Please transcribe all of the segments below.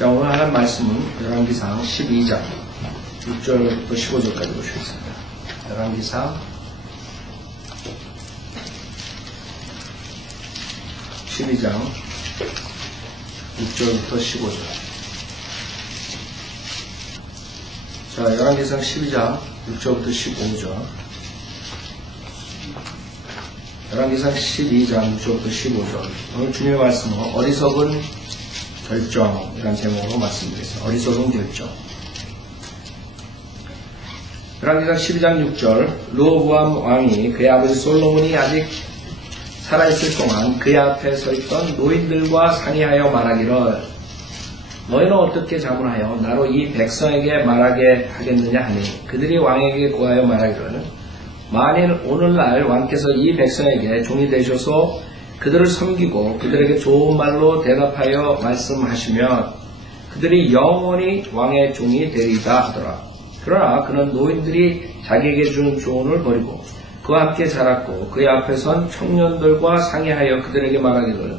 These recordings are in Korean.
자, 오늘 하는 말씀은 열왕기상 12장 6절부터 15절까지 보시겠습니다. 열왕기상 12장 6절부터 15절. 자, 열왕기상 12장 6절부터 15절. 열왕기상 12장 6절부터 15절. 오늘 주님의 말씀은 어리석은 결정이라는 제목으로 말씀드리겠습니다. 어리석은 결정. 열왕기상 12장 6절. 르호보암 왕이 그의 아버지 솔로몬이 아직 살아있을 동안 그의 앞에 서 있던 노인들과 상의하여 말하기를 너희는 어떻게 자문하여 나로 이 백성에게 말하게 하겠느냐 하니 그들이 왕에게 구하여 말하기를 만일 오늘날 왕께서 이 백성에게 종이 되셔서 그들을 섬기고 그들에게 좋은 말로 대답하여 말씀하시면 그들이 영원히 왕의 종이 되리이다 하더라. 그러나 그는 노인들이 자기에게 준 조언을 버리고 그와 함께 자랐고 그의 앞에 선 청년들과 상의하여 그들에게 말하기를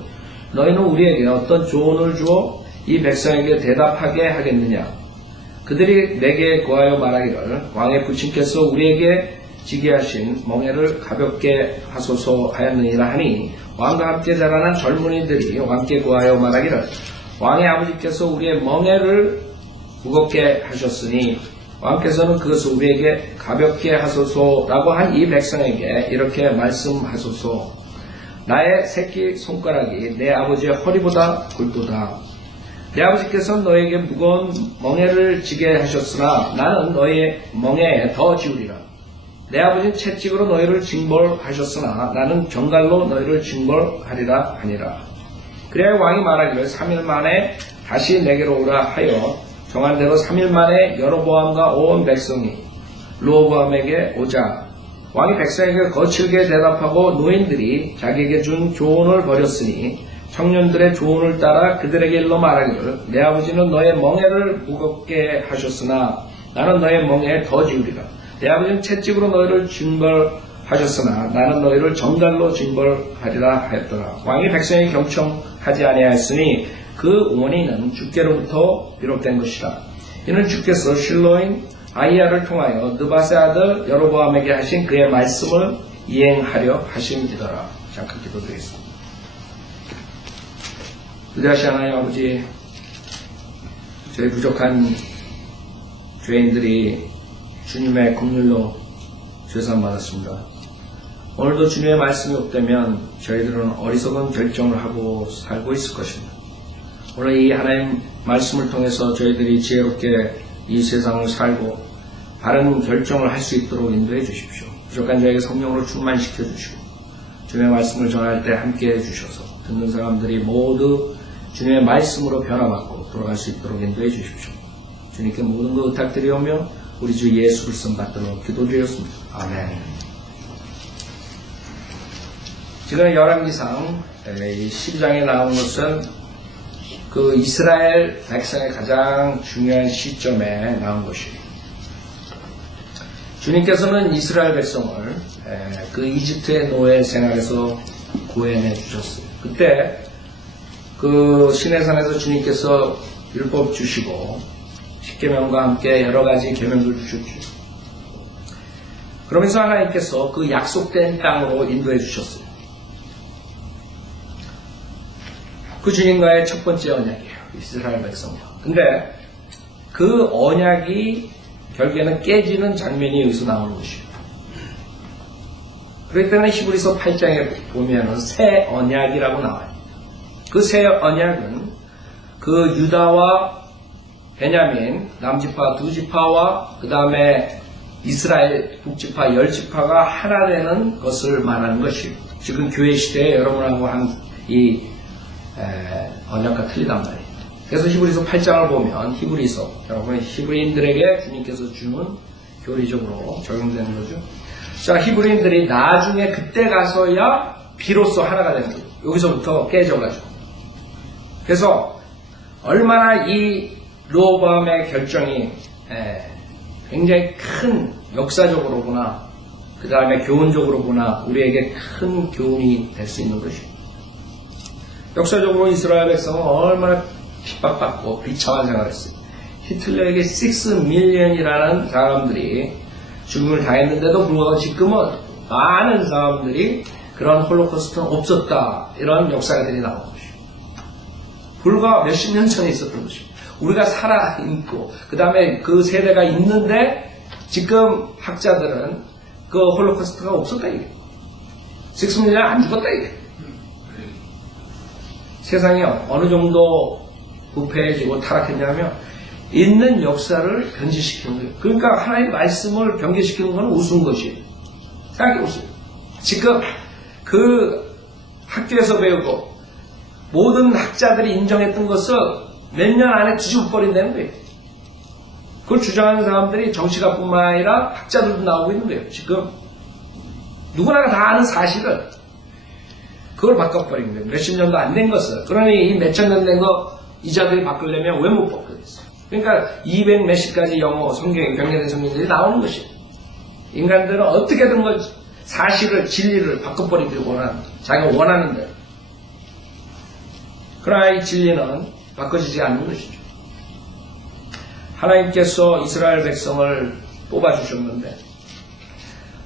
너희는 우리에게 어떤 조언을 주어 이 백성에게 대답하게 하겠느냐. 그들이 내게 구하여 말하기를 왕의 부친께서 우리에게 지게 하신 멍에를 가볍게 하소서 하였느니라 하니 왕과 함께 자라난 젊은이들이 왕께 구하여 말하기를 왕의 아버지께서 우리의 멍에를 무겁게 하셨으니 왕께서는 그것을 우리에게 가볍게 하소서라고 한 이 백성에게 이렇게 말씀하소서. 나의 새끼 손가락이 내 아버지의 허리보다 굵도다. 내 아버지께서는 너에게 무거운 멍에를 지게 하셨으나 나는 너의 멍에에 더 지우리라. 내 아버지는 채찍으로 너희를 징벌하셨으나 나는 정갈로 너희를 징벌하리라 하니라. 그래야 왕이 말하기를 3일 만에 다시 내게로 오라 하여 정한 대로 3일 만에 여로보암과 온 백성이 르호보암에게 오자 왕이 백성에게 거칠게 대답하고 노인들이 자기에게 준 조언을 버렸으니 청년들의 조언을 따라 그들에게 일러 말하기를 내 아버지는 너의 멍에를 무겁게 하셨으나 나는 너의 멍에에 더 지우리라. 내 아버지는 채찍으로 너희를 징벌하셨으나 나는 너희를 정갈로 징벌하리라 하였더라. 왕이 백성에게 경청하지 아니하였으니 그 원인은 주께로부터 비롯된 것이라. 이는 주께서 실로인 아히야를 통하여 느밧의 아들 여로보암에게 하신 그의 말씀을 이행하려 하심이더라. 잠깐 기도드리겠습니다. 위대하신 하나님 아버지, 저희 부족한 죄인들이 주님의 긍휼로 죄산 받았습니다. 오늘도 주님의 말씀이 없다면 저희들은 어리석은 결정을 하고 살고 있을 것입니다. 오늘 이 하나님 말씀을 통해서 저희들이 지혜롭게 이 세상을 살고 바른 결정을 할 수 있도록 인도해 주십시오. 부족한 저에게 성령으로 충만시켜 주시고 주님의 말씀을 전할 때 함께 해 주셔서 듣는 사람들이 모두 주님의 말씀으로 변화받고 돌아갈 수 있도록 인도해 주십시오. 주님께 모든 것 부탁드리오며 우리 주 예수 그리스도 받도록 기도드렸습니다. 아멘. 지금 열왕기상 12장에 나온 것은 그 이스라엘 백성의 가장 중요한 시점에 나온 것이에요. 주님께서는 이스라엘 백성을 그 이집트의 노예 생활에서 구해내 주셨어요. 그때 그 시내산에서 주님께서 율법 주시고 십계명과 함께 여러 가지 계명을 주셨죠. 그러면서 하나님께서 그 약속된 땅으로 인도해 주셨어요. 그 주님과의 첫 번째 언약이에요. 이스라엘 백성과. 근데 그 언약이 결국에는 깨지는 장면이 여기서 나오는 것이에요. 그렇기 때문에 히브리서 8장에 보면은 새 언약이라고 나와요. 그 새 언약은 그 유다와 베냐민 남지파 2지파와 그 다음에 이스라엘 북지파 10지파가 하나 되는 것을 말하는 것이에요. 지금 교회 시대에 여러분하고 한 이 언약과 틀리단 말이에요. 그래서 히브리서 8장을 보면 히브리서 여러분 히브리인들에게 주님께서 주는 교리적으로 적용되는 거죠. 자, 히브리인들이 나중에 그때 가서야 비로소 하나가 되는 거예요. 여기서부터 깨져가지고. 그래서 얼마나 이 르호보암의 결정이 굉장히 큰 역사적으로 보나 그 다음에 교훈적으로 보나 우리에게 큰 교훈이 될 수 있는 것이에요. 역사적으로 이스라엘 백성은 얼마나 핍박받고 비참한 생활을 했어요. 히틀러에게 6밀리언이라는 사람들이 죽음을 당했는데도 불구하고 지금은 많은 사람들이 그런 홀로코스트는 없었다. 이런 역사들이 나오는 것이죠. 불과 몇십 년 전에 있었던 것이죠. 우리가 살아있고 그 다음에 그 세대가 있는데 지금 학자들은 그 홀로코스트가 없었다 이게. 6밀리언 안 죽었다 이게. 세상이 어느 정도 부패해지고 타락했냐면 있는 역사를 변질시키는 거예요. 그러니까 하나님의 말씀을 변개시키는 건 우스운 것이에요. 생각해보세요. 지금 그 학교에서 배우고 모든 학자들이 인정했던 것을 몇 년 안에 뒤집어버린다는 거예요. 그걸 주장하는 사람들이 정치가뿐만 아니라 학자들도 나오고 있는 거예요. 지금 누구나 다 아는 사실을 그걸 바꿔버린 거예요. 몇십 년도 안 된 것을. 그러니 이 몇천 년 된 거 이자들이 바꾸려면 왜 못 바꾸겠어요? 그러니까 200 몇십 가지 영어 성경에 병렬된 성경들이 나오는 것이에요. 인간들은 어떻게든 그 사실을 진리를 바꿔버리기를 원하는 자기가 원하는 대로. 그러나 이 진리는 바꿔지지 않는 것이죠. 하나님께서 이스라엘 백성을 뽑아주셨는데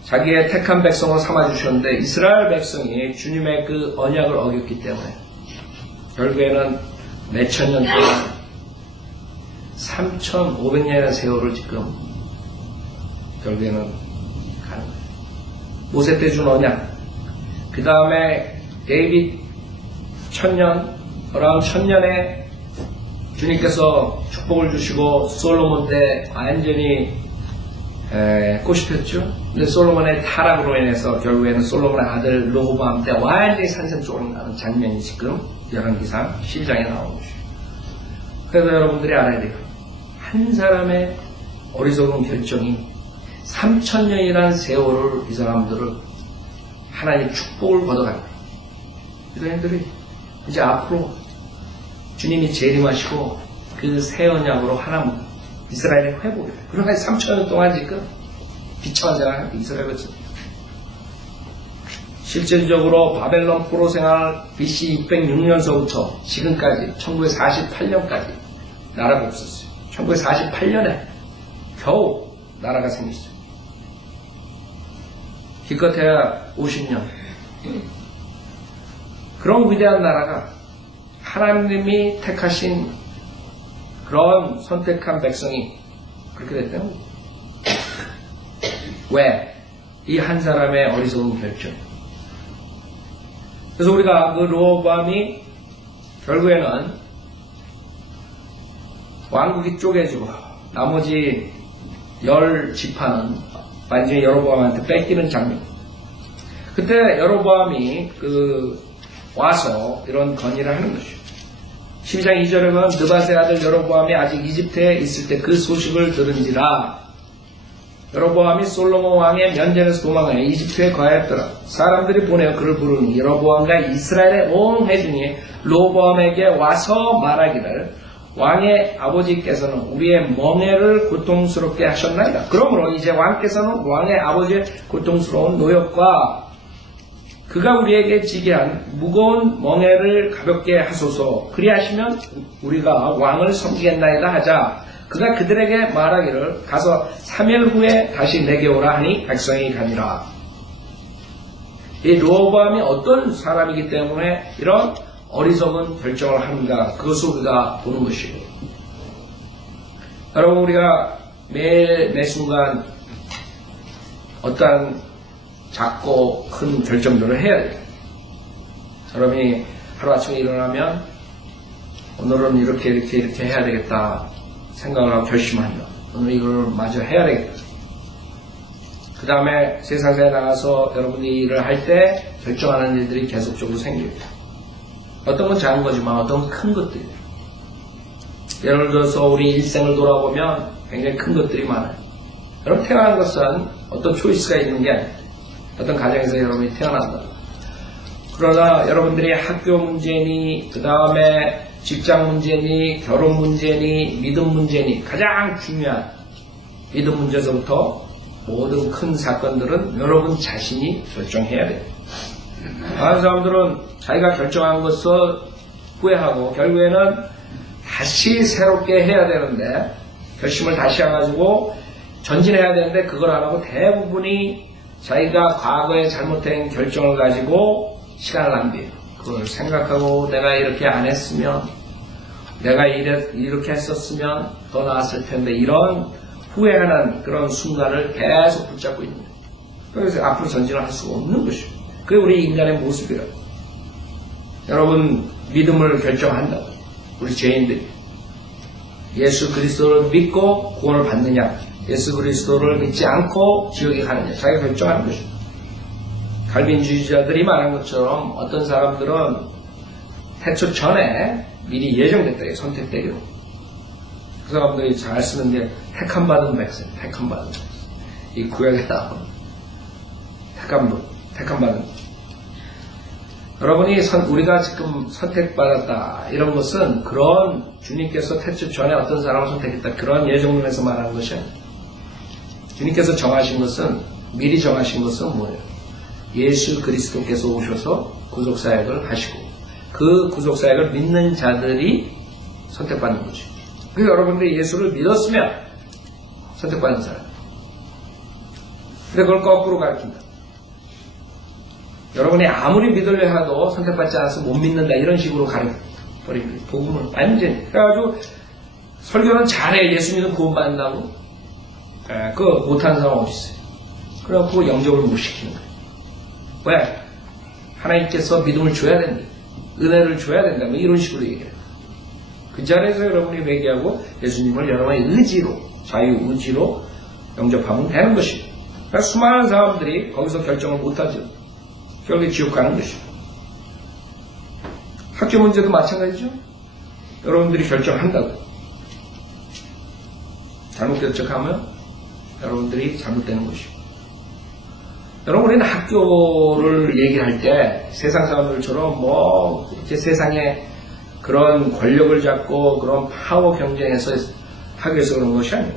자기의 택한 백성을 삼아주셨는데 이스라엘 백성이 주님의 그 언약을 어겼기 때문에 결국에는 몇천 년 동안 3,500년의 세월을 지금 결국에는 가는 거예요. 모세 때 준 언약, 그 다음에 데이빗 1000년, 어라운 1000년에 주님께서 축복을 주시고 솔로몬 때 완전히 꽃이 폈죠. 근데 솔로몬의 타락으로 인해서 결국에는 솔로몬의 아들 르호보암 때 완전히 산산조각 나는 장면이 지금 열왕기상 12장에 나오는 것이죠. 그래서 여러분들이 알아야 돼요. 한 사람의 어리석은 결정이 3000년이라는 세월을 이 사람들을 하나님의 축복을 걷어가는 거예요. 이 사람들이 이제 앞으로 주님이 재림하시고 그 새 언약으로 하나님 이스라엘의 회복을 해요. 그러나 3000년 동안 지금 비참한 생활을 이스라엘 백성. 실질적으로 바벨론 포로 생활 BC 606년서부터 지금까지 1948년까지 나라가 없었어요. 1948년에 겨우 나라가 생겼어요. 기껏해야 50년. 그런 위대한 나라가 하나님이 택하신 그런 선택한 백성이 그렇게 됐다는 거예요. 왜? 이 한 사람의 어리석은 결정. 그래서 우리가 그 르호보암이 결국에는 왕국이 쪼개지고 나머지 10지파는 완전히 여로보암한테 뺏기는 장면. 그때 여로보암이 와서 이런 건의를 하는 것이죠. 12장 2절에 보면 느밧의 아들 여로보암이 아직 이집트에 있을 때 그 소식을 들은지라 여로보암이 솔로몬 왕의 면전에서 도망하여 이집트에 거하였더라. 사람들이 보내어 그를 부르니 여로보암과 이스라엘의 온 회중이 르호보암에게 와서 말하기를 왕의 아버지께서는 우리의 멍에를 고통스럽게 하셨나이다. 그러므로 이제 왕께서는 왕의 아버지의 고통스러운 노역과 그가 우리에게 지게 한 무거운 멍에를 가볍게 하소서. 그리하시면 우리가 왕을 섬기겠나이다 하자. 그가 그들에게 말하기를 가서 3일 후에 다시 내게 오라 하니 백성이 가니라. 이 르호보암이 어떤 사람이기 때문에 이런 어리석은 결정을 하는가, 그것을 우리가 보는 것이고. 여러분, 우리가 매 순간 어떠한 작고 큰 결정들을 해야 돼요. 여러분이 하루아침에 일어나면 오늘은 이렇게 해야 되겠다 생각을 하고 결심한다. 오늘 이걸 마저 해야 되겠다. 그 다음에 세상에 나가서 여러분이 일을 할 때 결정하는 일들이 계속적으로 생깁니다. 어떤 건 작은 거지만 어떤 건 큰 것들이에요. 예를 들어서 우리 일생을 돌아보면 굉장히 큰 것들이 많아요. 여러분 태어난 것은 어떤 초이스가 있는 게 아니에요. 어떤 가정에서 여러분이 태어난다. 그러나 여러분들이 학교 문제니, 그 다음에 직장 문제니, 결혼 문제니, 믿음 문제니, 가장 중요한 믿음 문제에서부터 모든 큰 사건들은 여러분 자신이 결정해야 돼요. 많은 사람들은 자기가 결정한 것을 후회하고 결국에는 다시 새롭게 해야 되는데, 결심을 다시 해가지고 전진해야 되는데 그걸 안 하고 대부분이 자기가 과거에 잘못된 결정을 가지고 시간을 낭비해요. 그걸 생각하고 내가 이렇게 안 했으면, 내가 이렇게 했었으면 더 나았을 텐데, 이런 후회하는 그런 순간을 계속 붙잡고 있는 거예요. 그래서 앞으로 전진을 할 수가 없는 것이죠. 그게 우리 인간의 모습이라고. 여러분, 믿음을 결정한다고. 우리 죄인들이 예수 그리스도를 믿고 구원을 받느냐, 예수 그리스도를 믿지 않고 지옥에 가느냐, 자기가 결정하는 것이죠. 갈빈주의자들이 말한 것처럼 어떤 사람들은 태초 전에 미리 예정됐다, 선택되기로. 그 사람들이 잘 쓰는 게 택함받은 백성, 택함받은 백성. 이 구약에 나오는 택함받은 백성. 여러분이 우리가 지금 선택받았다 이런 것은 그런 주님께서 태초 전에 어떤 사람을 선택했다 그런 예정론에서 말하는 것이 아니에요. 주님께서 정하신 것은, 미리 정하신 것은 뭐예요? 예수 그리스도께서 오셔서 구속사역을 하시고 그 구속사역을 믿는 자들이 선택받는 거죠. 그래서 여러분들이 예수를 믿었으면 선택받는 사람. 근데 그걸 거꾸로 가르친다. 여러분이 아무리 믿으려 해도 선택받지 않아서 못 믿는다 이런 식으로 가르쳐버립니다. 복음을 완전히. 그래가지고 설교는 잘해. 예수 믿으면 구원받는다고. 그거 못하는 사람 어디 있어요. 그래갖고 영접을 못 시키는 거예요. 왜? 하나님께서 믿음을 줘야 된다. 은혜를 줘야 된다. 뭐 이런 식으로 얘기해요. 그 자리에서 여러분이 회개하고 예수님을 여러분의 의지로, 자유의지로 영접하면 되는 것이에요. 그러니까 수많은 사람들이 거기서 결정을 못하죠. 결국에 지옥 가는 것이죠. 학교 문제도 마찬가지죠. 여러분들이 결정한다고. 잘못 결정하면 여러분들이 잘못되는 것이고. 여러분, 우리는 학교를 얘기할 때 세상 사람들처럼 뭐 이렇게 세상에 그런 권력을 잡고 그런 파워 경쟁에서 하기 위해서 그런 것이 아니에요.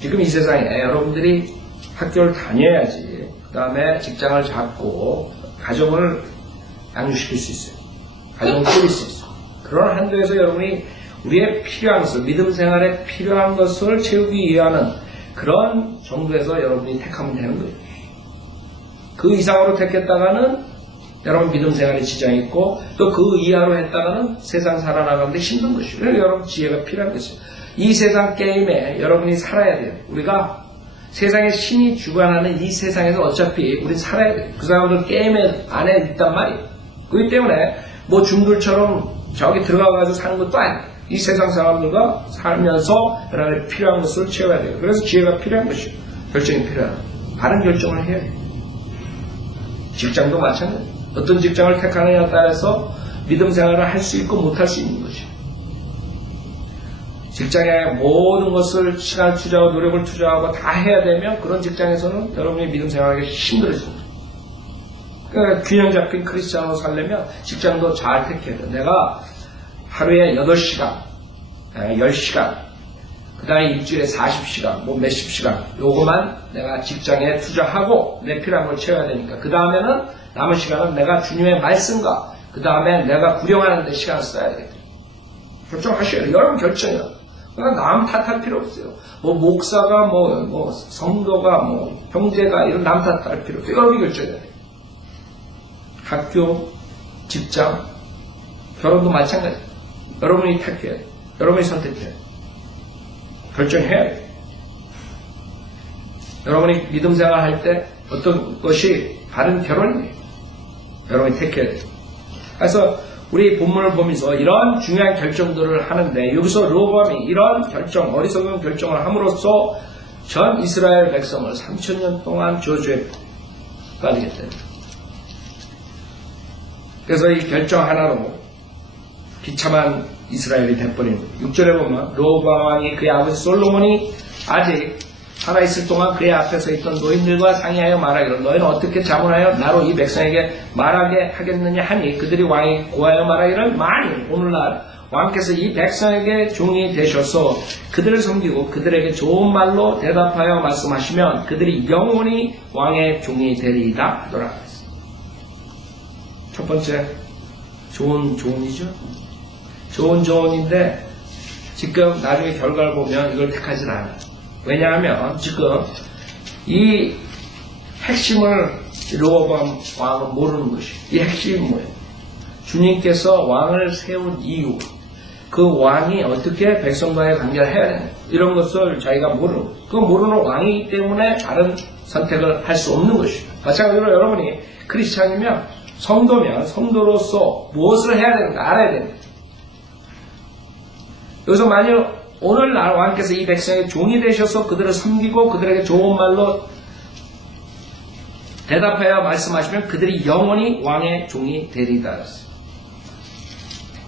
지금 이 세상에 여러분들이 학교를 다녀야지 그 다음에 직장을 잡고 가정을 양육시킬 수 있어요. 가정을 꾸릴 수 있어요. 그런 한도에서 여러분이 우리의 필요한 것을, 믿음 생활에 필요한 것을 채우기 위한 그런 정도에서 여러분이 택하면 되는 거예요. 그 이상으로 택했다가는 여러분 믿음 생활에 지장이 있고 또 그 이하로 했다가는 세상 살아나가는데 힘든 것이에요. 그래서 여러분 지혜가 필요한 것이에요. 이 세상 게임에 여러분이 살아야 돼요. 우리가 세상의 신이 주관하는 이 세상에서 어차피 우리 살아야 돼요. 그 사람들 게임 안에 있단 말이에요. 그렇기 때문에 뭐 중들처럼 저기 들어가가지고 사는 것도 아니에요. 이 세상 사람들과 살면서 여러분의 필요한 것을 채워야 돼요. 그래서 지혜가 필요한 것이에요. 결정이 필요한 바른 결정을 해야 돼요. 직장도 마찬가지예요. 어떤 직장을 택하느냐에 따라서 믿음 생활을 할 수 있고 못할 수 있는 것이에요. 직장에 모든 것을 시간을 투자하고 노력을 투자하고 다 해야 되면 그런 직장에서는 여러분이 믿음 생활하기 힘들어집니다. 그러니까 균형 잡힌 크리스찬으로 살려면 직장도 잘 택해야 돼요. 내가 하루에 8시간, 10시간, 그 다음에 일주일에 40시간, 뭐 몇십 시간, 요거만 내가 직장에 투자하고 내 필요한 걸 채워야 되니까 그 다음에는 남은 시간은 내가 주님의 말씀과 그 다음에 내가 구령하는 데 시간을 써야 돼요. 결정하셔야 돼요. 여러분 결정이요. 그러니까 남 탓할 필요 없어요. 뭐 목사가 뭐 성도가 뭐 형제가 이런 남 탓할 필요 없어요. 여러분이 결정해야 돼요. 학교, 직장, 결혼도 마찬가지예요. 여러분이 택해야 돼요. 여러분이 선택해야 돼요. 결정해야 돼요. 여러분이 믿음 생활할 때 어떤 것이 바른 결혼이에요. 여러분이 택해야 돼요. 그래서 우리 본문을 보면서 이런 중요한 결정들을 하는데 여기서 르호보암이 이런 결정, 어리석은 결정을 함으로써 전 이스라엘 백성을 3000년 동안 저주에 빠지겠다. 그래서 이 결정 하나로 비참한 이스라엘이 돼버린 거예요. 6절에 보면 르호보암 왕이 그의 아버지 솔로몬이 아직 살아있을 동안 그의 앞에 서 있던 노인들과 상의하여 말하기를 너희는 어떻게 자문하여 나로 이 백성에게 말하게 하겠느냐 하니 그들이 왕이 고하여 말하기를 만일 오늘날 왕께서 이 백성에게 종이 되셔서 그들을 섬기고 그들에게 좋은 말로 대답하여 말씀하시면 그들이 영원히 왕의 종이 되리이다 하더라. 첫 번째, 좋은 조언이죠. 좋은 조언인데 지금 나중에 결과를 보면 이걸 택하지 않아요. 왜냐하면 지금 이 핵심을 르호보암 왕은 모르는 것이에요. 이 핵심이 뭐예요? 주님께서 왕을 세운 이유, 그 왕이 어떻게 백성과의 관계를 해야 되는 이런 것을 자기가 모르는 거예요. 그 모르는 왕이기 때문에 다른 선택을 할 수 없는 것이에요. 마찬가지로 여러분이 크리스찬이면 성도면 성도로서 무엇을 해야 되는가 알아야 됩니다. 여기서 만약 오늘날 왕께서 이 백성의 종이 되셔서 그들을 섬기고 그들에게 좋은 말로 대답하여 말씀하시면 그들이 영원히 왕의 종이 되리다.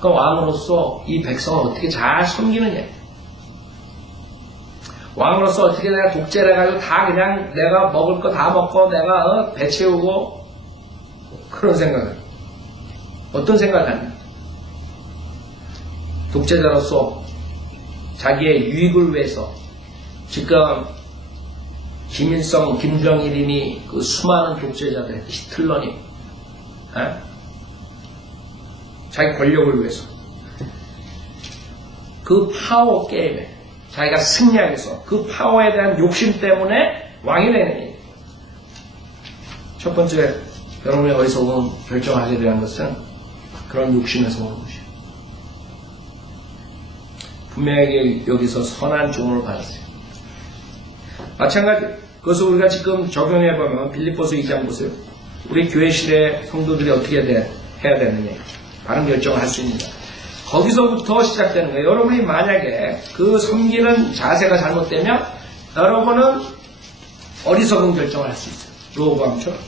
그 왕으로서 이 백성을 어떻게 잘 섬기느냐. 왕으로서 어떻게 내가 독재를 해가지고 다 그냥 내가 먹을 거 다 먹고 내가 배 채우고 그런 생각을 어떤 생각을 합니까? 독재자로서 자기의 유익을 위해서 지금 김일성, 김정일이니 그 수많은 독재자들, 히틀러니 자기 권력을 위해서 그 파워 게임에 자기가 승리하기 위해서 그 파워에 대한 욕심 때문에 왕이 되는 일이에요. 첫 번째 여러분이 어디서 오는 결정하게 되는 것은 그런 욕심에서 오는 것이에요. 분명하게 여기서 선한 종을 받았어요. 마찬가지 그것을 우리가 지금 적용해보면 빌립보서 2장 보세요. 우리 교회실의 성도들이 어떻게 해야 되느냐 바른 결정을 할 수 있는가. 거기서부터 시작되는 거예요. 여러분이 만약에 그 섬기는 자세가 잘못되면 여러분은 어리석은 결정을 할 수 있어요. 르호보암처럼.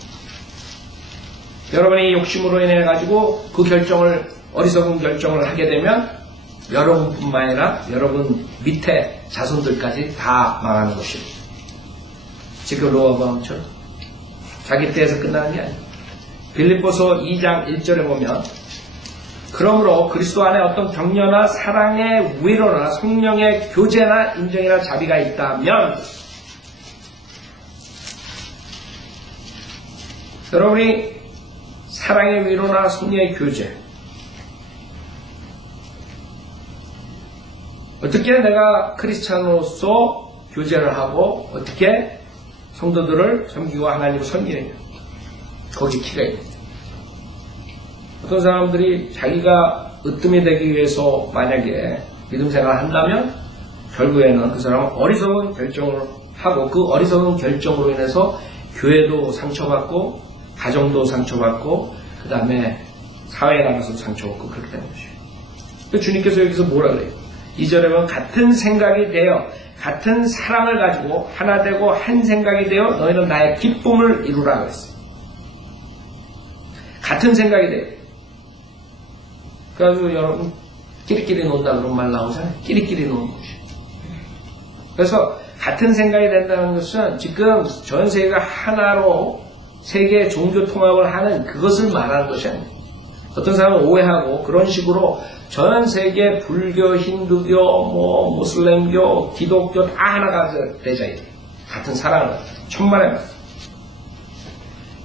여러분이 욕심으로 인해 가지고 그 결정을 어리석은 결정을 하게 되면 여러분뿐만 아니라 여러분 밑에 자손들까지 다 망하는 것입니다. 지금 르호보암처럼 자기 때에서 끝나는 게 아니에요. 빌립보서 2장 1절에 보면 그러므로 그리스도 안에 어떤 격려나 사랑의 위로나 성령의 교제나 인정이나 자비가 있다면 여러분이 사랑의 위로나 성령의 교제 어떻게 내가 크리스찬으로서 교제를 하고 어떻게 성도들을 섬기고 하나님을 섬기느냐 거기 키가 있습니다. 어떤 사람들이 자기가 으뜸이 되기 위해서 만약에 믿음 생활을 한다면 결국에는 그 사람은 어리석은 결정을 하고 그 어리석은 결정으로 인해서 교회도 상처받고 가정도 상처받고 그 다음에 사회에 나가서 상처받고 그렇게 되는 것이에요. 주님께서 여기서 뭐라 그래요? 2절에 보면 같은 생각이 되어 같은 사랑을 가지고 하나 되고 한 생각이 되어 너희는 나의 기쁨을 이루라 그랬어요. 같은 생각이 돼요. 그래가지고 여러분 끼리끼리 논다 그런 말 나오잖아요. 끼리끼리 노는 것이. 그래서 같은 생각이 된다는 것은 지금 전 세계가 하나로 세계 종교 통합을 하는 그것을 말하는 것이 아니에요. 어떤 사람은 오해하고 그런 식으로 전 세계 불교, 힌두교, 무슬림교, 기독교 다 하나가 되자 이래. 같은 사랑을 천만에 맞.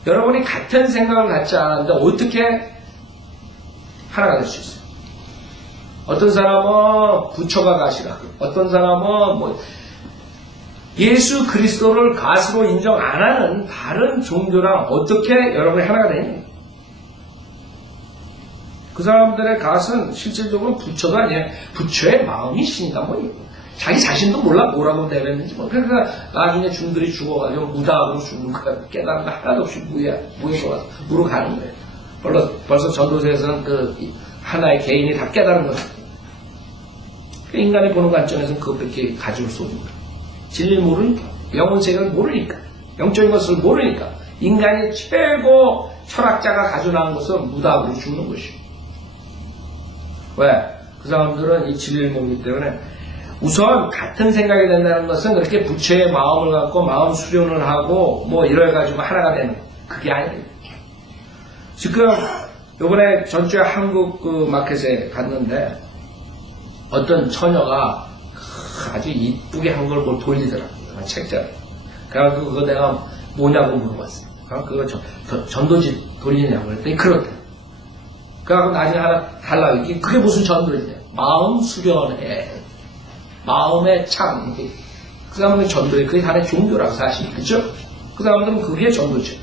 여러분이 같은 생각을 갖지 않았는데 어떻게 하나가 될 수 있어요. 어떤 사람은 부처가 가시라. 어떤 사람은 예수 그리스도를 가수로 인정 안 하는 다른 종교랑 어떻게 여러분이 하나가 되냐. 그 사람들의 가수는 실질적으로 부처도 아니에요. 부처의 마음이 신이다 자기 자신도 몰라 뭐라고 내뱉는지 그러니까 나중에 중들이 죽어가지고 무다하고 죽는 거야. 깨달은 거 하나도 없이 무에서 무로 가는 거예요. 벌써 전도서에서는 그 하나의 개인이 다 깨달은 거예요. 인간이 보는 관점에서는 그것밖에 가질 수 없는 거예요. 진리를 모르니까, 영혼 세계를 모르니까, 영적인 것을 모르니까 인간이 최고 철학자가 가져나온 것은 무다하고 죽는 것이에요. 왜? 그 사람들은 이 진리를 모르기 때문에 우선 같은 생각이 된다는 것은 그렇게 부처의 마음을 갖고 마음 수련을 하고 이래가지고 하나가 되는 그게 아니에요. 지금 요번에 전주에 한국 그 마켓에 갔는데 어떤 처녀가 아주 이쁘게 한 걸 돌리더라고요. 책자를. 그래서 그거 내가 뭐냐고 물어봤어요. 그거 전도지 돌리냐고 그랬더니 그렇대. 그래서 나중에 하나 달라고. 그게 무슨 전도지냐. 마음 수련해. 마음의 창. 그 사람들은 전도예요. 그게 하나의 종교라고 사실. 그죠? 그 사람들은 그게 전도죠.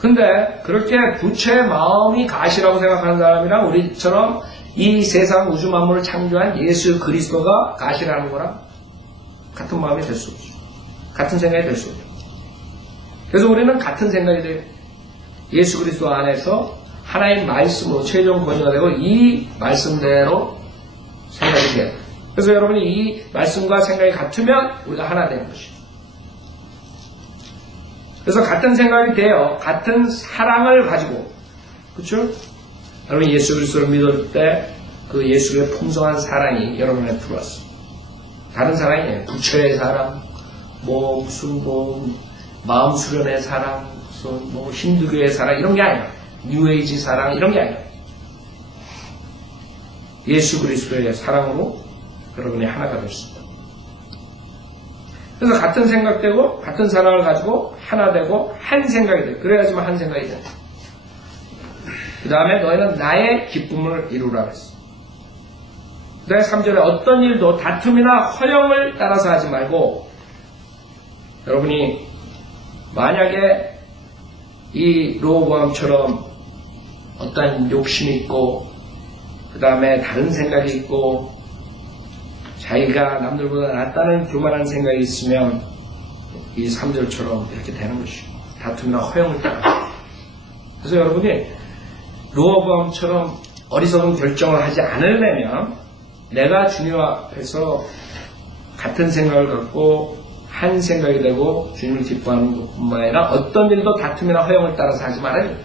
근데 그렇게 부처의 마음이 가시라고 생각하는 사람이랑 우리처럼 이 세상 우주 만물을 창조한 예수 그리스도가 가시라는 거랑 같은 마음이 될 수 없죠. 같은 생각이 될 수 없죠. 그래서 우리는 같은 생각이 돼요. 예수 그리스도 안에서 하나의 말씀으로 최종 권위가 되고 이 말씀대로 생각이 돼요. 그래서 여러분이 이 말씀과 생각이 같으면 우리가 하나 되는 것이죠. 그래서 같은 생각이 돼요. 같은 사랑을 가지고, 그렇죠? 여러분 예수 그리스도를 믿을 때 그 예수의 풍성한 사랑이 여러분 안에 들어왔어요. 다른 사랑이 아니에요. 부처의 사랑, 무슨 마음 수련의 사랑, 무슨 힌두교의 사랑 이런 게 아니에요. 뉴에이지 사랑 이런 게 아니에요. 예수 그리스도의 사랑으로 여러분이 하나가 됐습니다. 그래서 같은 생각되고 같은 사랑을 가지고 하나 되고 한 생각이 돼. 그래야지만 한 생각이 돼. 그 다음에 너희는 나의 기쁨을 이루라 그랬어. 그 다음에 3절에 어떤 일도 다툼이나 허영을 따라서 하지 말고 여러분이 만약에 이 로보암처럼 어떤 욕심이 있고 그 다음에 다른 생각이 있고 자기가 남들보다 낫다는 교만한 생각이 있으면 이 3절처럼 이렇게 되는 것이고 다툼이나 허영을 따라. 그래서 여러분이 로보암처럼 어리석은 결정을 하지 않으려면 내가 주님 앞에서 같은 생각을 갖고 한 생각이 되고 주님을 기뻐하는 것뿐만 아니라 어떤 일도 다툼이나 허영을 따라서 하지 말아요.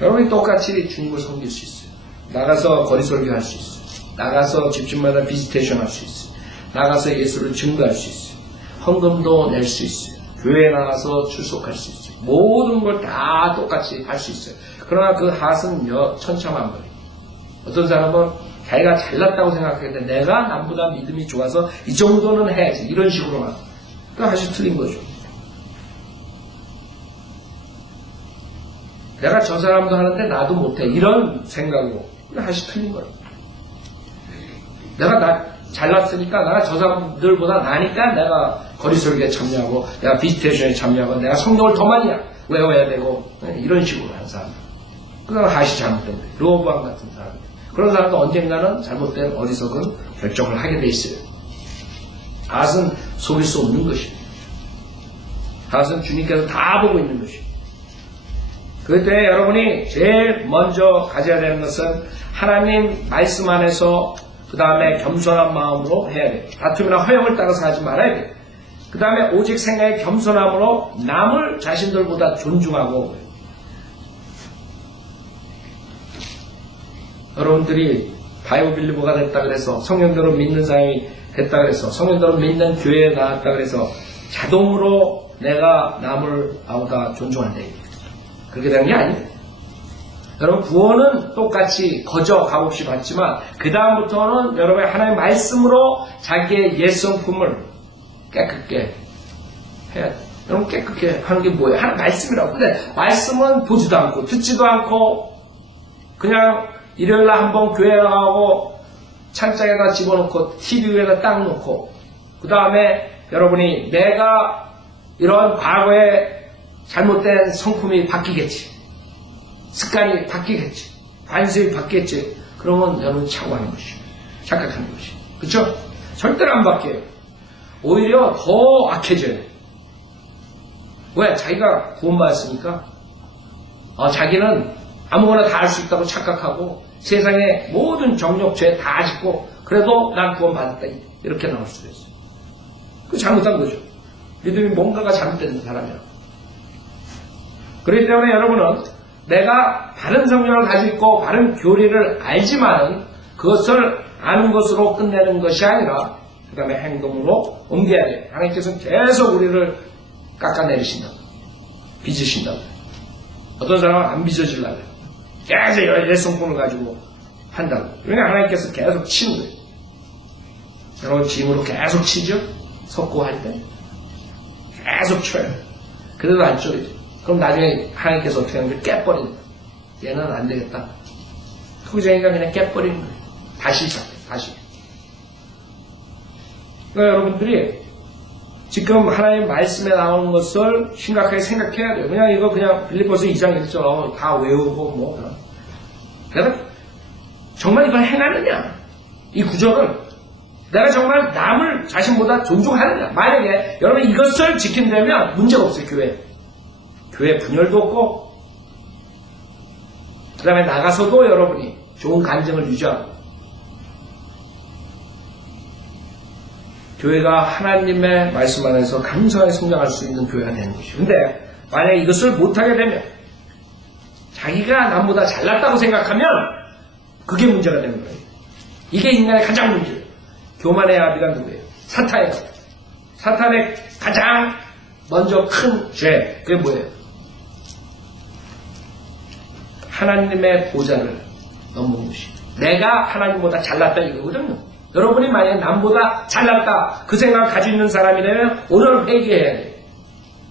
여러분이 똑같이 주님을 섬길 수 있어요. 나가서 거리 설교할 수 있어요. 나가서 집집마다 비지테이션 할 수 있어요. 나가서 예수를 증거할 수 있어요. 헌금도 낼 수 있어요. 교회에 나가서 출석할 수 있어요. 모든 걸 다 똑같이 할 수 있어요. 그러나 그 하은 천차만별이에요. 어떤 사람은 자기가 잘났다고 생각하는데 내가 남보다 믿음이 좋아서 이 정도는 해야지 이런 식으로만. 그거 사실 틀린 거죠. 내가 저 사람도 하는데 나도 못해 이런 생각으로. 그거 사실 틀린 거예요. 내가 잘났으니까 내가 저 사람들보다 나니까 내가 거리설교에 참여하고 내가 비지테이션에 참여하고 내가 성경을 더 많이 외워야 되고 이런 식으로 하는 사람. 그건 사실 잘못된 거예요. 로보암 같은 사람. 그런 사람도 언젠가는 잘못된 어리석은 결정을 하게 돼 있어요. 닷은 속일 수 없는 것입니다. 닷은 주님께서 다 보고 있는 것입니다. 그때 여러분이 제일 먼저 가져야 되는 것은 하나님 말씀 안에서 그 다음에 겸손한 마음으로 해야 돼요. 다툼이나 허영을 따라서 하지 말아야 돼요. 그 다음에 오직 생각의 겸손함으로 남을 자신들보다 존중하고 여러분들이 바이오 빌리버가 됐다 그래서 성령대로 믿는 사람이 됐다 그래서 성령대로 믿는 교회에 나왔다 그래서 자동으로 내가 남을 아우다 존중한다. 그렇게 되는 게 아니에요. 여러분 구원은 똑같이 거저 값없이 받지만 그 다음부터는 여러분의 하나님의 말씀으로 자기의 옛 성품을 깨끗게 해야 돼요. 여러분 깨끗게 하는 게 뭐예요? 하나님 말씀이라고. 근데 말씀은 보지도 않고 듣지도 않고 그냥 일요일날 한번 교회 나가고 창장에다 집어넣고 TV 위에다 딱 놓고 그 다음에 여러분이 내가 이런 과거에 잘못된 성품이 바뀌겠지. 습관이 바뀌겠지. 관습이 바뀌겠지. 그러면 여러분 착오하는 것이에요. 착각하는 것이에요. 그렇죠? 절대로 안 바뀌어요. 오히려 더 악해져요. 왜? 자기가 구원받았으니까 자기는 아무거나 다 할 수 있다고 착각하고 세상의 모든 정욕, 죄 다 짓고 그래도 난 구원받았다. 이렇게 나올 수가 있어요. 그거 잘못한 거죠. 믿음이 뭔가가 잘못된 사람이라고. 그렇기 때문에 여러분은 내가 바른 성령을 가지고 있고 바른 교리를 알지만 그것을 아는 것으로 끝내는 것이 아니라 그 다음에 행동으로 옮겨야 돼요. 하나님께서는 계속 우리를 깎아내리신다고. 빚으신다고. 어떤 사람은 안 빚어지려고 해요. 계속 옛 성품을 가지고 한다고. 왜냐하면 하나님께서 계속 치는 거예요. 여러분 짐으로 계속 치죠? 석고할 때. 계속 쳐요. 그래도 안 쪼개죠. 그럼 나중에 하나님께서 어떻게 하는 걸 깨버린다. 얘는 안 되겠다. 토기장애가 그냥 깨버리는 거예요. 다시 시작해, 다시. 그러니까 여러분들이 지금 하나님의 말씀에 나오는 것을 심각하게 생각해야 돼요. 그냥 이거 그냥 빌립보서 2장 1절 다 외우고 뭐 그런. 내가 정말 이걸 행하느냐? 이 구절은 내가 정말 남을 자신보다 존중하느냐? 만약에 여러분 이것을 지킨다면 문제가 없어요. 교회 분열도 없고 그 다음에 나가서도 여러분이 좋은 간증을 유지하고 교회가 하나님의 말씀 안에서 감사하게 성장할 수 있는 교회가 되는 것이죠. 근데 만약에 이것을 못하게 되면 자기가 남보다 잘났다고 생각하면 그게 문제가 되는 거예요. 이게 인간의 가장 문제예요. 교만의 아비가 누구예요? 사탄이에요. 사탄의 가장 먼저 큰 죄, 그게 뭐예요? 하나님의 보좌를 넘는 것이에요. 내가 하나님보다 잘났다 이거거든요. 여러분이 만약에 남보다 잘났다 그 생각을 가지고 있는 사람이라면 오늘 회개해야 돼요.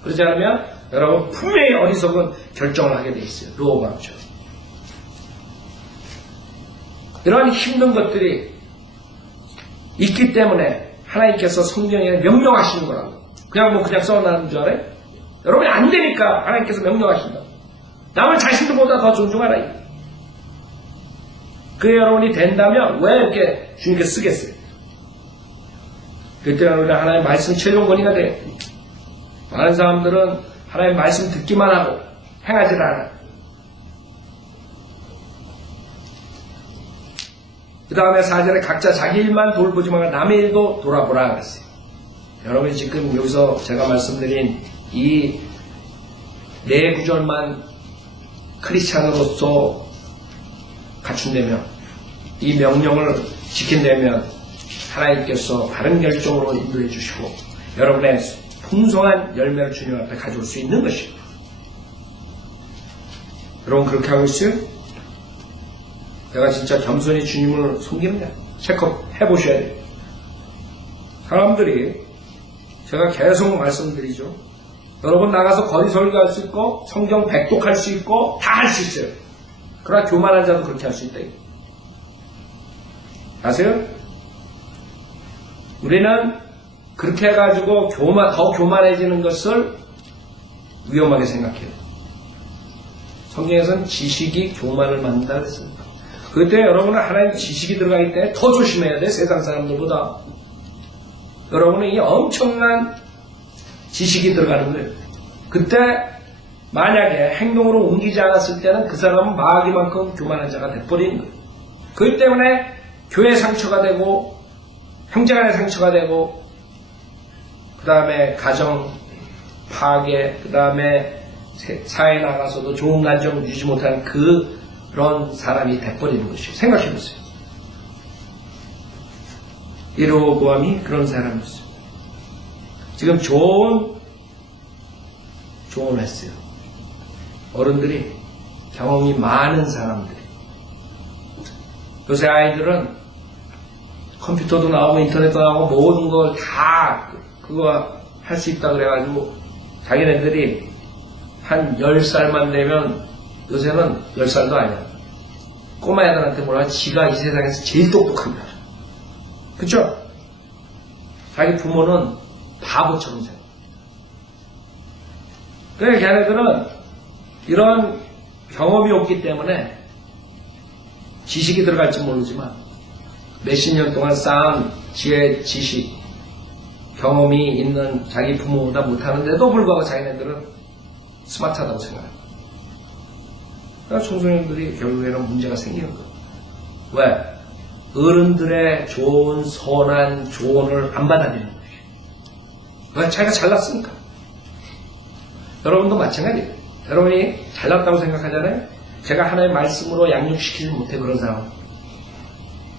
그렇지 않으면 여러분 분명히 어리석은 결정을 하게 돼 있어요. 르호보암처럼. 이러한 힘든 것들이 있기 때문에 하나님께서 성경에 명령하시는 거라고. 그냥 써놨는 줄 알아요? 여러분이 안 되니까 하나님께서 명령하신다. 남을 자신들보다 더 존중하라. 그게 여러분이 된다면 왜 이렇게 주님께 쓰겠어요? 그때는 우리가 하나님의 말씀 체험권이가 돼. 많은 사람들은 하나님의 말씀 듣기만 하고 행하지 않아. 그 다음에 4절에 각자 자기 일만 돌보지 말고 남의 일도 돌아보라 그랬어요. 여러분이 지금 여기서 제가 말씀드린 이 네 구절만 크리스찬으로서 갖춘다면 이 명령을 지킨다면 하나님께서 바른 결정으로 인도해 주시고 여러분의 풍성한 열매를 주님 앞에 가져올 수 있는 것입니다. 여러분 그렇게 하고 있어요? 내가 진짜 겸손히 주님을 섬기느냐? 체크업 해보셔야 돼요. 사람들이 제가 계속 말씀드리죠. 여러분 나가서 거리 설교할 수 있고 성경 백독할 수 있고 다 할 수 있어요. 그러나 교만한 자도 그렇게 할 수 있다. 아세요? 우리는 그렇게 해가지고 더 교만해지는 것을 위험하게 생각해요. 성경에서는 지식이 교만을 만든다 그랬습니다. 그때 여러분은 하나님 지식이 들어가기 때문에 더 조심해야 돼. 세상 사람들보다. 여러분은 이 엄청난 지식이 들어가는 거예요. 그때 만약에 행동으로 옮기지 않았을 때는 그 사람은 마귀만큼 교만한 자가 돼버리는 거예요. 그렇기 때문에 교회 상처가 되고 형제간의 상처가 되고 그 다음에 가정 파괴 그 다음에 사회에 나가서도 좋은 감정을 유지 못하는 그런 사람이 돼버리는 것이에요. 생각해보세요. 르호보암이 그런 사람이었어요. 지금 조언을 했어요. 어른들이 경험이 많은 사람들이. 요새 아이들은 컴퓨터도 나오고 인터넷도 나오고 모든 걸 다 그거 할 수 있다 그래가지고 자기네들이 한 10살만 되면 요새는 10살도 아니야. 꼬마 애들한테 뭐라 지가 이 세상에서 제일 똑똑합니다. 그쵸? 자기 부모는 바보처럼 생각. 그래 걔네들은 이런 경험이 없기 때문에 지식이 들어갈지 모르지만 몇십 년 동안 쌓은 지혜, 지식, 경험이 있는 자기 부모보다 못하는데도 불구하고 자기네들은 스마트하다고 생각합니다. 그러니까 청소년들이 결국에는 문제가 생기는 거예요. 왜? 어른들의 좋은 선한 조언을 안 받아들이는 거예요. 왜? 자기가 잘났으니까. 여러분도 마찬가지예요. 여러분이 잘났다고 생각하잖아요. 제가 하나의 말씀으로 양육시키지 못해 그런 사람.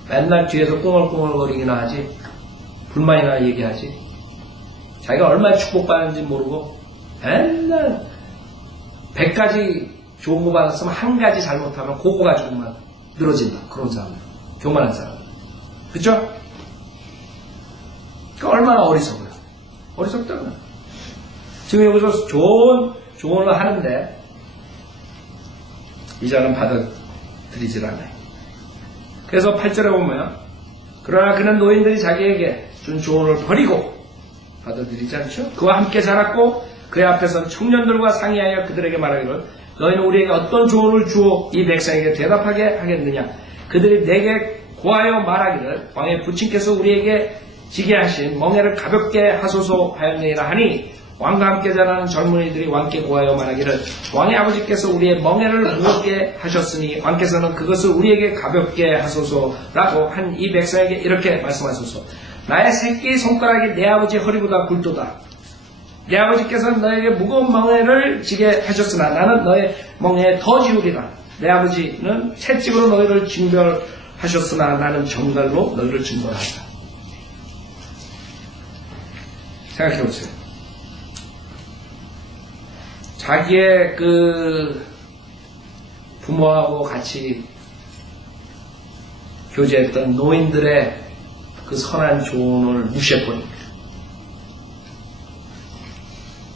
맨날 뒤에서 꿍얼꿍얼거리기나 하지. 불만이나 얘기하지. 자기가 얼마나 축복받는지 모르고 맨날 100가지 좋은 거 받았으면 한 가지 잘못하면 그거 가지고만 늘어진다. 그런 사람. 교만한 사람. 그쵸? 그러니까 얼마나 어리석어요. 어리석다고요. 지금 여기서 좋은 조언을 하는데 이자는 받아들이질 않아요. 그래서 8절에 보면 그러나 그는 노인들이 자기에게 준 조언을 버리고 받아들이지 않죠. 그와 함께 자랐고 그의 앞에서 청년들과 상의하여 그들에게 말하기를 너희는 우리에게 어떤 조언을 주어 이 백성에게 대답하게 하겠느냐. 그들이 내게 고하여 말하기를 왕의 부친께서 우리에게 지게 하신 멍에를 가볍게 하소서 하였느니라 하니 왕과 함께 자라는 젊은이들이 왕께 고하여 말하기를 왕의 아버지께서 우리의 멍에를 무겁게 하셨으니 왕께서는 그것을 우리에게 가볍게 하소서라고 한 이 백성에게 이렇게 말씀하소서. 나의 새끼 손가락이 내 아버지 허리보다 굵도다. 내 아버지께서는 너에게 무거운 멍에를 지게 하셨으나 나는 너의 멍에에 더 지우리라. 내 아버지는 채찍으로 너희를 징벌하셨으나 나는 정갈로 너희를 징벌하리라. 생각해보세요. 자기의 그 부모하고 같이 교제했던 노인들의 그 선한 조언을 무시해버립니다.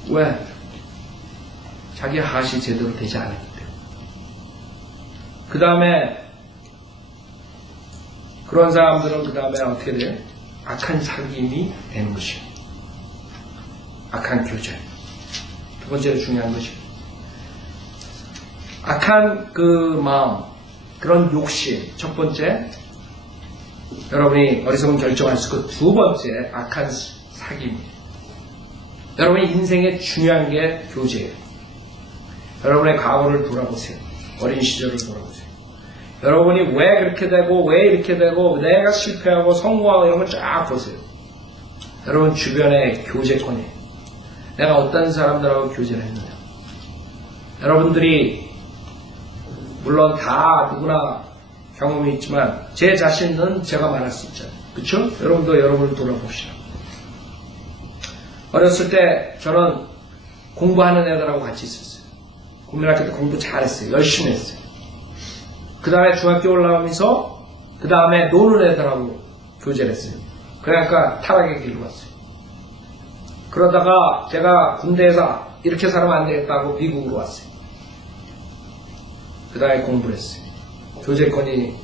왜? 자기 하시 제대로 되지 않았기 때문에. 그 다음에 그런 사람들은 그 다음에 어떻게 돼요? 악한 사귐이 되는 것입니다. 악한 교제. 두 번째로 중요한 것이 악한 그 마음, 그런 욕심. 첫 번째, 여러분이 어리석은 결정할 수 있고, 두 번째, 악한 사귐. 여러분의 인생에 중요한 게 교제예요. 여러분의 과거를 돌아보세요. 어린 시절을 돌아보세요. 여러분이 왜 그렇게 되고, 왜 이렇게 되고, 내가 실패하고 성공하고 이런 걸 쫙 보세요. 여러분 주변의 교제권이에요. 내가 어떤 사람들하고 교제를 했느냐. 여러분들이 물론 다 누구나 경험이 있지만 제 자신은 제가 말할 수 있잖아요. 그렇죠? 여러분도 여러분을 돌아봅시다. 어렸을 때 저는 공부하는 애들하고 같이 있었어요. 국민학교 때 공부 잘했어요. 열심히 했어요. 그 다음에 중학교 올라오면서 그 다음에 노는 애들하고 교제를 했어요. 그러니까 타락의 길로 갔어요. 그러다가 제가 군대에서 이렇게 살면 안 되겠다고 미국으로 왔어요. 그 다음에 공부를 했어요. 교제권이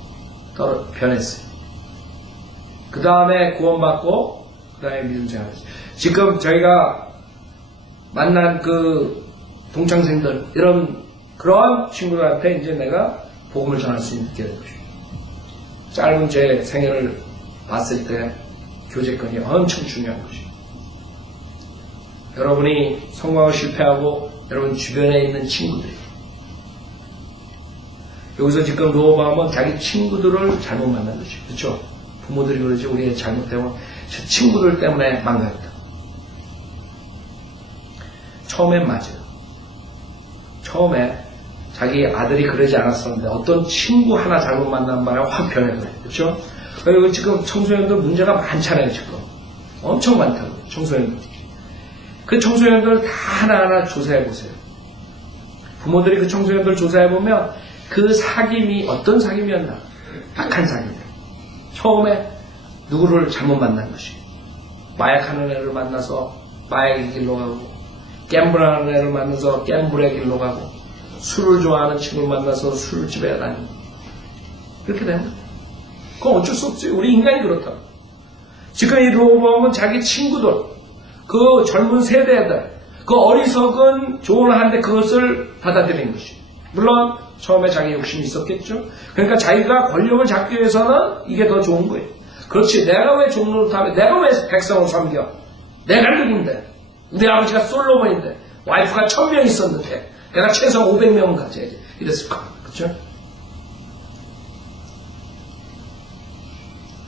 변했어요. 그 다음에 구원받고 그 다음에 믿음 생활했어요. 지금 저희가 만난 그 동창생들 이런 그런 친구들한테 이제 내가 복음을 전할 수 있게 된 것이죠. 짧은 제 생애를 봤을 때 교제권이 엄청 중요한 것이죠. 여러분이 성공하고 실패하고 여러분 주변에 있는 친구들이 여기서 지금 로호보암은 자기 친구들을 잘못 만난 거죠. 그렇죠? 부모들이 그러지 우리의 잘못 때문에 저 친구들 때문에 망가졌다. 처음엔 맞아요. 처음에 자기 아들이 그러지 않았었는데 어떤 친구 하나 잘못 만난 바람에 확 변해버려요. 그렇죠? 그리고 지금 청소년들 문제가 많잖아요. 지금 엄청 많다고요. 청소년들. 그 청소년들 다 하나하나 조사해보세요. 부모들이 그 청소년들 조사해보면 그 사귐이 어떤 사귐이었나? 악한 사귐이에요. 처음에 누구를 잘못 만난 것이. 마약하는 애를 만나서 마약의 길로 가고, 갬블하는 애를 만나서 갬블의 길로 가고, 술을 좋아하는 친구를 만나서 술집에 다니고, 그렇게 되는 거예요. 그건 어쩔 수 없어요. 우리 인간이 그렇다고. 지금 이 로호보암은 자기 친구들, 그 젊은 세대들, 그 어리석은 조언을 하는데 그것을 받아들인 것이. 물론 처음에 자기 욕심이 있었겠죠. 그러니까 자기가 권력을 잡기 위해서는 이게 더 좋은 거예요. 그렇지, 내가 왜 종로를 타면, 내가 왜 백성을 섬겨? 내가 누군데? 우리 아버지가 솔로몬인데, 와이프가 1000명 있었는데, 내가 최소 500명은 가져야지. 이랬을 거야. 그렇죠?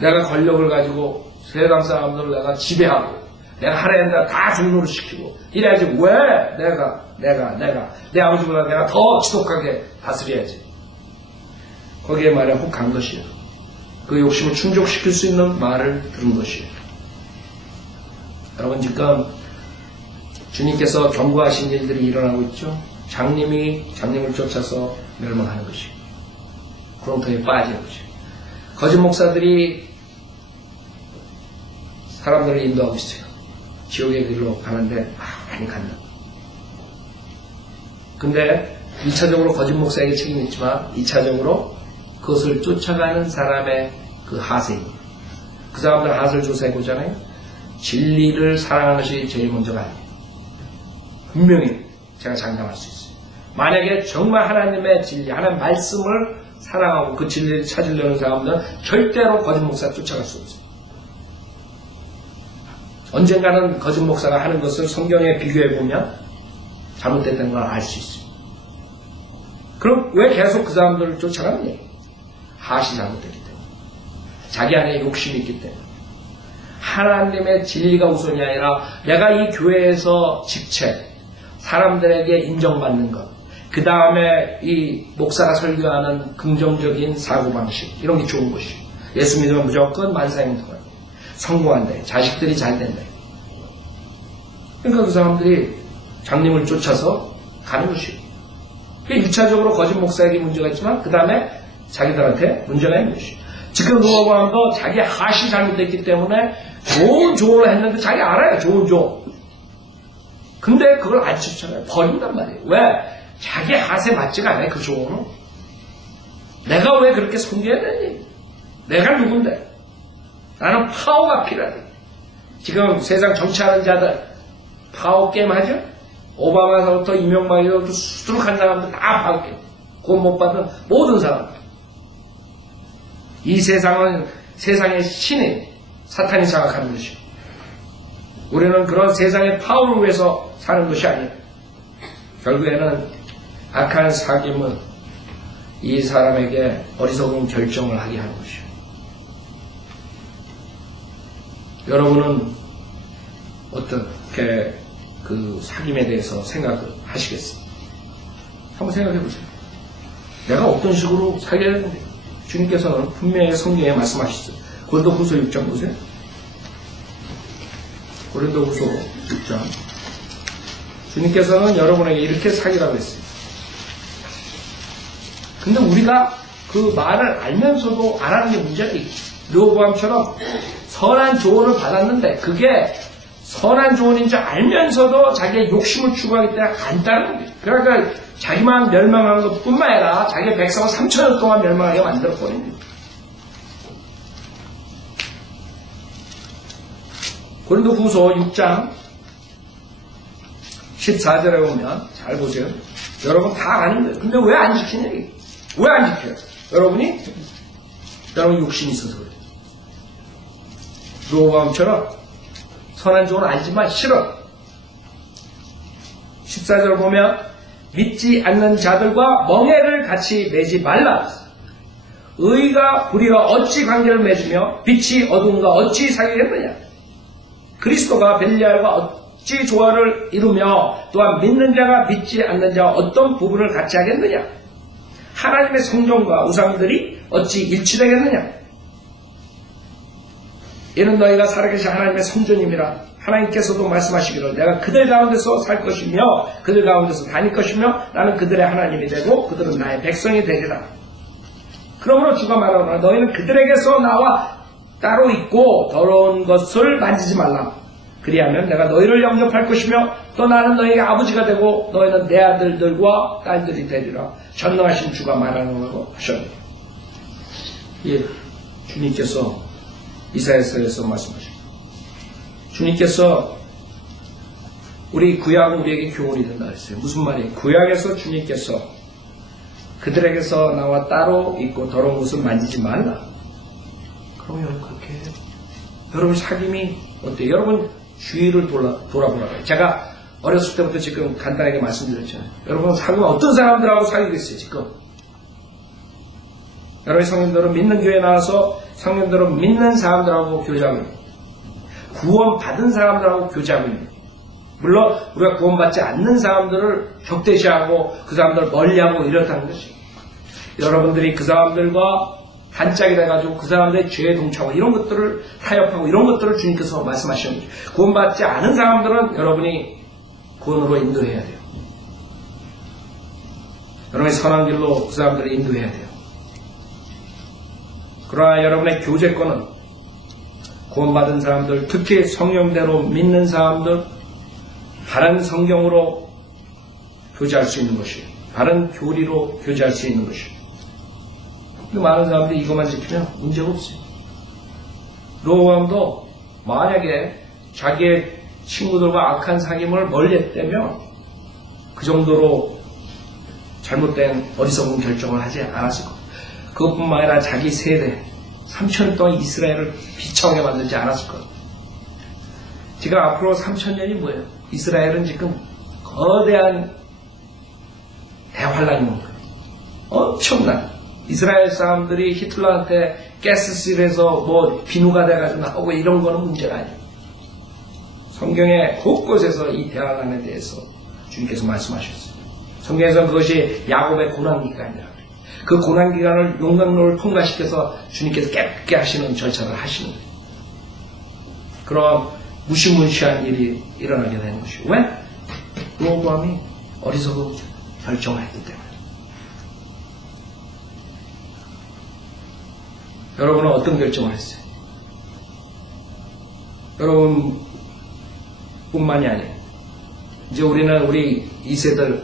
내가 권력을 가지고 세상 사람들을 내가 지배하고, 내가 하나님 내가 다 종로를 시키고 이래야지. 왜 내가 내 아버지보다 내가 더 지독하게 다스려야지. 거기에 말에 혹 간 것이에요. 그 욕심을 충족시킬 수 있는 말을 들은 것이에요. 여러분 지금 주님께서 경고하신 일들이 일어나고 있죠. 장님을 쫓아서 멸망하는 것이에요. 구렁텅이에 빠지는 것이에요. 거짓 목사들이 사람들을 인도하고 있어요. 지옥의 길로 가는데 많이 간다. 근데 1차적으로 거짓 목사에게 책임이 있지만 2차적으로 그것을 쫓아가는 사람의 그 하세입니다. 그 사람들 하세를 조사해 보잖아요. 진리를 사랑하는 것이 제일 먼저가 아니에요. 분명히 제가 장담할 수 있어요. 만약에 정말 하나님의 진리, 하나님의 말씀을 사랑하고 그 진리를 찾으려는 사람들은 절대로 거짓 목사 쫓아갈 수 없어요. 언젠가는 거짓 목사가 하는 것을 성경에 비교해 보면 잘못됐다는 걸 알 수 있어요. 그럼 왜 계속 그 사람들을 쫓아가느냐? 하시 잘못됐기 때문에. 자기 안에 욕심이 있기 때문에. 하나님의 진리가 우선이 아니라 내가 이 교회에서 직책, 사람들에게 인정받는 것, 그 다음에 이 목사가 설교하는 긍정적인 사고방식, 이런 게 좋은 것이에요. 예수 믿으면 무조건 만사형통할 거예요. 성공한대, 자식들이 잘 된대. 그러니까 그 사람들이 장님을 쫓아서 가는 것이에요. 1차적으로 거짓 목사에게 문제가 있지만 그 다음에 자기들한테 문제가 있는 것이에요. 지금 로보암도 자기 하시 잘못됐기 때문에 좋은 조언을 했는데 자기 알아요. 좋은 조언. 근데 그걸 안 쫓아가요. 버린단 말이에요. 왜? 자기 하세 맞지가 않아요. 그 조언은. 내가 왜 그렇게 섬겨야 되니? 내가 누군데? 나는 파워가 필요하다. 지금 세상 정치하는 자들 파워 게임 하죠? 오바마서부터 이명박이서부터 수두룩한 사람들 다 파워 게임. 곧 못 받은 모든 사람들. 이 세상은 세상의 신이 사탄이 장악하는 것이고 우리는 그런 세상의 파워를 위해서 사는 것이 아니에요. 결국에는 악한 사귐은 이 사람에게 어리석은 결정을 하게 하는 것이에요. 여러분은 어떻게 그 사귐에 대해서 생각을 하시겠어요? 한번 생각해 보세요. 내가 어떤 식으로 살게 되는데 주님께서는 분명히 성경에 말씀하시죠. 고린도후서 6장 보세요. 고린도후서 6장. 주님께서는 여러분에게 이렇게 사귀라고 했어요. 근데 우리가 그 말을 알면서도 안 하는 게 문제가 있죠. 르호보암처럼 선한 조언을 받았는데 그게 선한 조언인 줄 알면서도 자기의 욕심을 추구하기 때문에 안 따르는 거예요. 그러니까 자기만 멸망하는 것뿐만 아니라 자기의 백성을 3,000년 동안 멸망하게 만들어버린 거예요. 고린도후서 6장 14절에 보면 잘 보세요. 여러분 다 아는데 근데 왜 안 지키냐? 왜 안 지켜요? 여러분 욕심이 있어서 그래요. 르호보암처럼 선한 조언을 알지만 싫어. 14절 보면 믿지 않는 자들과 멍해를 같이 매지 말라. 의가 불의와 어찌 관계를 맺으며 빛이 어둠과 어찌 사귀겠느냐. 그리스도가 벨리알과 어찌 조화를 이루며 또한 믿는 자가 믿지 않는 자와 어떤 부분을 같이 하겠느냐. 하나님의 성전과 우상들이 어찌 일치되겠느냐. 이는 너희가 살아계신 하나님의 성전임이라. 하나님께서도 말씀하시기를 내가 그들 가운데서 살 것이며 그들 가운데서 다닐 것이며 나는 그들의 하나님이 되고 그들은 나의 백성이 되리라. 그러므로 주가 말하노라 너희는 그들에게서 나와 따로 있고 더러운 것을 만지지 말라. 그리하면 내가 너희를 영접할 것이며 또 나는 너희에게 아버지가 되고 너희는 내 아들들과 딸들이 되리라. 전능하신 주가 말하노라고 하셨네. 예, 주님께서 이사야서에서 말씀하십니다. 주님께서 우리 구약은 우리에게 교훈이 된다 했어요. 무슨 말이에요? 구약에서 주님께서 그들에게서 나와 따로 있고 더러운 것을 만지지 말라. 그럼 여러분 그렇게 해요. 여러분 사귐이 어때요? 여러분 주위를 돌아보라고요. 제가 어렸을 때부터 지금 간단하게 말씀드렸잖아요. 여러분 사귐은 어떤 사람들하고 사귀고 있어요 지금? 여러분 성인들은 믿는 교회에 나와서 성인들은 믿는 사람들하고 교제하고 있는 구원받은 사람들하고 교제하고 있는 물론 우리가 구원받지 않는 사람들을 적대시하고 그 사람들을 멀리하고 이렇다는 것이 여러분들이 그 사람들과 한짝이 돼가지고 그 사람들의 죄에 동참하고 이런 것들을 타협하고 이런 것들을 주님께서 말씀하시는 거죠. 구원받지 않은 사람들은 여러분이 구원으로 인도해야 돼요. 여러분이 선한 길로 그 사람들을 인도해야 돼요. 그러나 여러분의 교제권은 구원받은 사람들, 특히 성령대로 믿는 사람들, 바른 성경으로 교제할 수 있는 것이에요. 바른 교리로 교제할 수 있는 것이에요. 근데 많은 사람들이 이것만 지키면 문제가 없어요. 로보암도 만약에 자기의 친구들과 악한 사귐을 멀리했다면 그 정도로 잘못된 어리석은 결정을 하지 않았을 겁니다. 그것뿐만 아니라 자기 세대 3,000년 동안 이스라엘을 비참하게 만들지 않았을 겁니다. 지금 앞으로 3,000년이 뭐예요? 이스라엘은 지금 거대한 대환란이 온 거예요. 엄청난 이스라엘 사람들이 히틀러한테 가스실에서 뭐 비누가 돼가지고 나오고 이런 거는 문제가 아니에요. 성경의 곳곳에서 이 대환란에 대해서 주님께서 말씀하셨어요. 성경에서는 그것이 야곱의 고난기간이라고 해요. 그 고난기간을 용광로를 통과시켜서 주님께서 깨끗게 하시는 절차를 하시는 거예요. 그런 무시무시한 일이 일어나게 되는 것이요. 왜? 로보암이 어리석은 결정을 했기 때문에. 여러분은 어떤 결정을 했어요? 여러분 뿐만이 아니에요. 이제 우리는 우리 2세들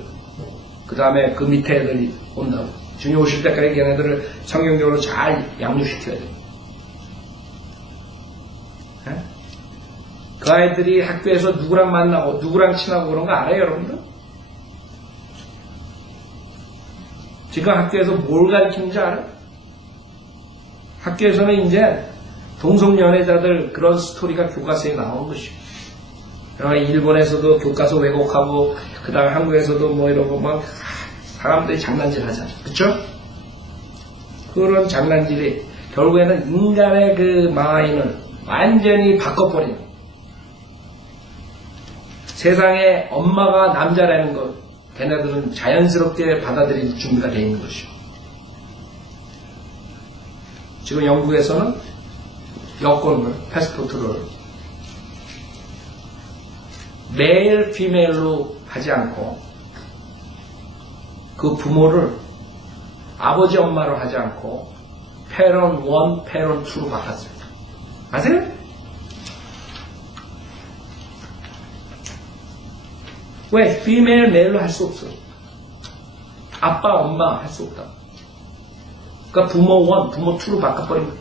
그 다음에 그 밑에 애들이 온다고. 주님 오실 때까지 걔네들을 성경적으로 잘 양육시켜야 돼요. 네? 그 아이들이 학교에서 누구랑 만나고 누구랑 친하고 그런 거 알아요, 여러분들? 지금 학교에서 뭘 가르치는지 알아요? 학교에서는 이제 동성연애자들 그런 스토리가 교과서에 나온 것이고, 일본에서도 교과서 왜곡하고, 그 다음에 한국에서도 뭐 이러고 막 사람들이 장난질 하잖아요. 그쵸? 그런 장난질이 결국에는 인간의 그 마인을 완전히 바꿔버리는, 세상에 엄마가 남자라는 것, 걔네들은 자연스럽게 받아들일 준비가 되어 있는 것이고, 지금 영국에서는 여권을, 패스포트를 메일, 피메일로 하지 않고 그 부모를 아버지, 엄마로 하지 않고 패런 1, 패런 2로 바꿨습니다. 아세요? 왜? 피메일, 메일로 할 수 없어. 아빠, 엄마 할 수 없다. 그러니까 부모 1, 부모 2로 바꿔버린 거예요.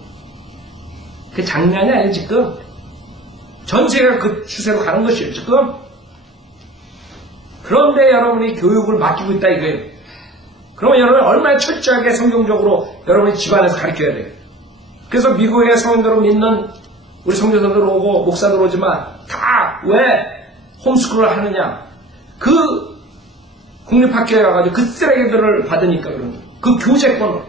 그게 장난이 아니에요, 지금. 전 세계가 그 추세로 가는 것이에요, 지금. 그런데 여러분이 교육을 맡기고 있다 이거예요. 그러면 여러분이 얼마나 철저하게 성경적으로 여러분이 집안에서 가르쳐야 돼요. 그래서 미국의 성도로 믿는 우리 성도들 오고 목사들 오지만 다 왜 홈스쿨을 하느냐. 그 국립학교에 가가지고 그 쓰레기들을 받으니까 그런 거예요. 그 교재권을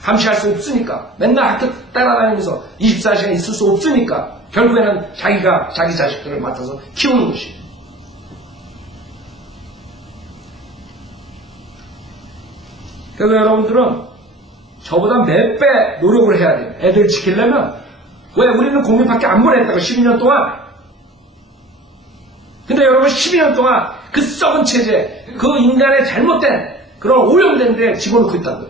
감시할 수 없으니까. 맨날 학교 따라다니면서 24시간 있을 수 없으니까 결국에는 자기가 자기 자식들을 맡아서 키우는 것이에요. 그래서 여러분들은 저보다 몇 배 노력을 해야 돼요. 애들 지키려면. 왜? 우리는 공립학교 안 보냈다고 12년 동안. 근데 여러분 12년 동안 그 썩은 체제, 그 인간의 잘못된 그런 오염된 데 집어넣고 있다고요.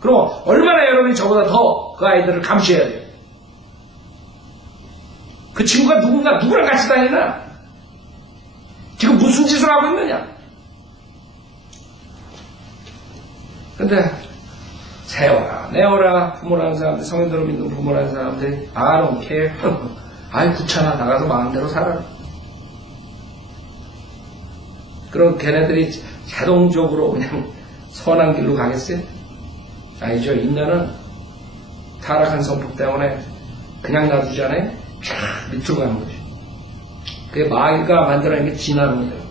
그럼 얼마나 여러분이 저보다 더 그 아이들을 감시해야 돼요. 그 친구가 누구랑 같이 다니나? 지금 무슨 짓을 하고 있느냐? 근데 세워라 내워라 부모라는 사람들, 성인들을 믿는 부모라는 사람들이 I don't care. 아이 귀찮아, 나가서 마음대로 살아라. 그럼 걔네들이 자동적으로 그냥 선한 길로 가겠어요? 아니죠. 인간은 타락한 성품 때문에 그냥 놔두잖아요. 쫙 밑으로 가는 거죠. 그게 마귀가 만들어낸 게 진화는 거예요.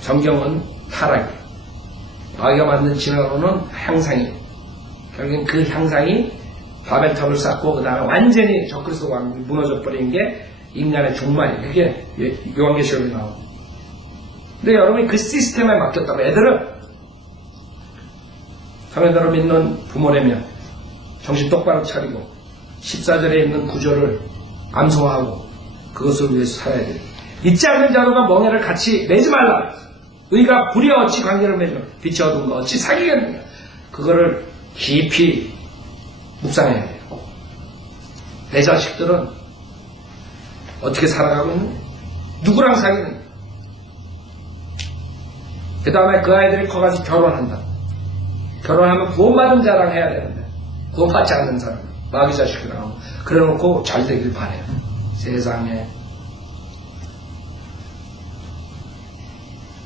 성경은 타락이에요. 마귀가 만든 진화론은 향상이에요. 결국엔 그 향상이 바벨탑을 쌓고 그 다음에 완전히 적그리스도 왕국이 무너져 버린 게 인간의 종말이에요. 그게 요한계시록에 나오고. 근데 여러분이 그 시스템에 맡겼다고 애들은 성인들을 믿는 부모라면 정신 똑바로 차리고 14절에 있는 구절을 암송하고 그것을 위해서 살아야 돼요. 믿지 않는 자들과 멍에를 같이 매지 말라. 의가 불의와 어찌 관계를 맺으며 빛이 어두운가 어찌 사귀겠느냐. 그거를 깊이 묵상해야 돼요. 내 자식들은 어떻게 살아가고 있느냐, 누구랑 사귀느냐. 그 다음에 그 아이들이 커가지고 결혼한다. 결혼하면 구원받은 자랑 해야 되는데 구원받지 않는 사람 마귀 자식이라고 그래놓고 잘 되길 바래요. 세상에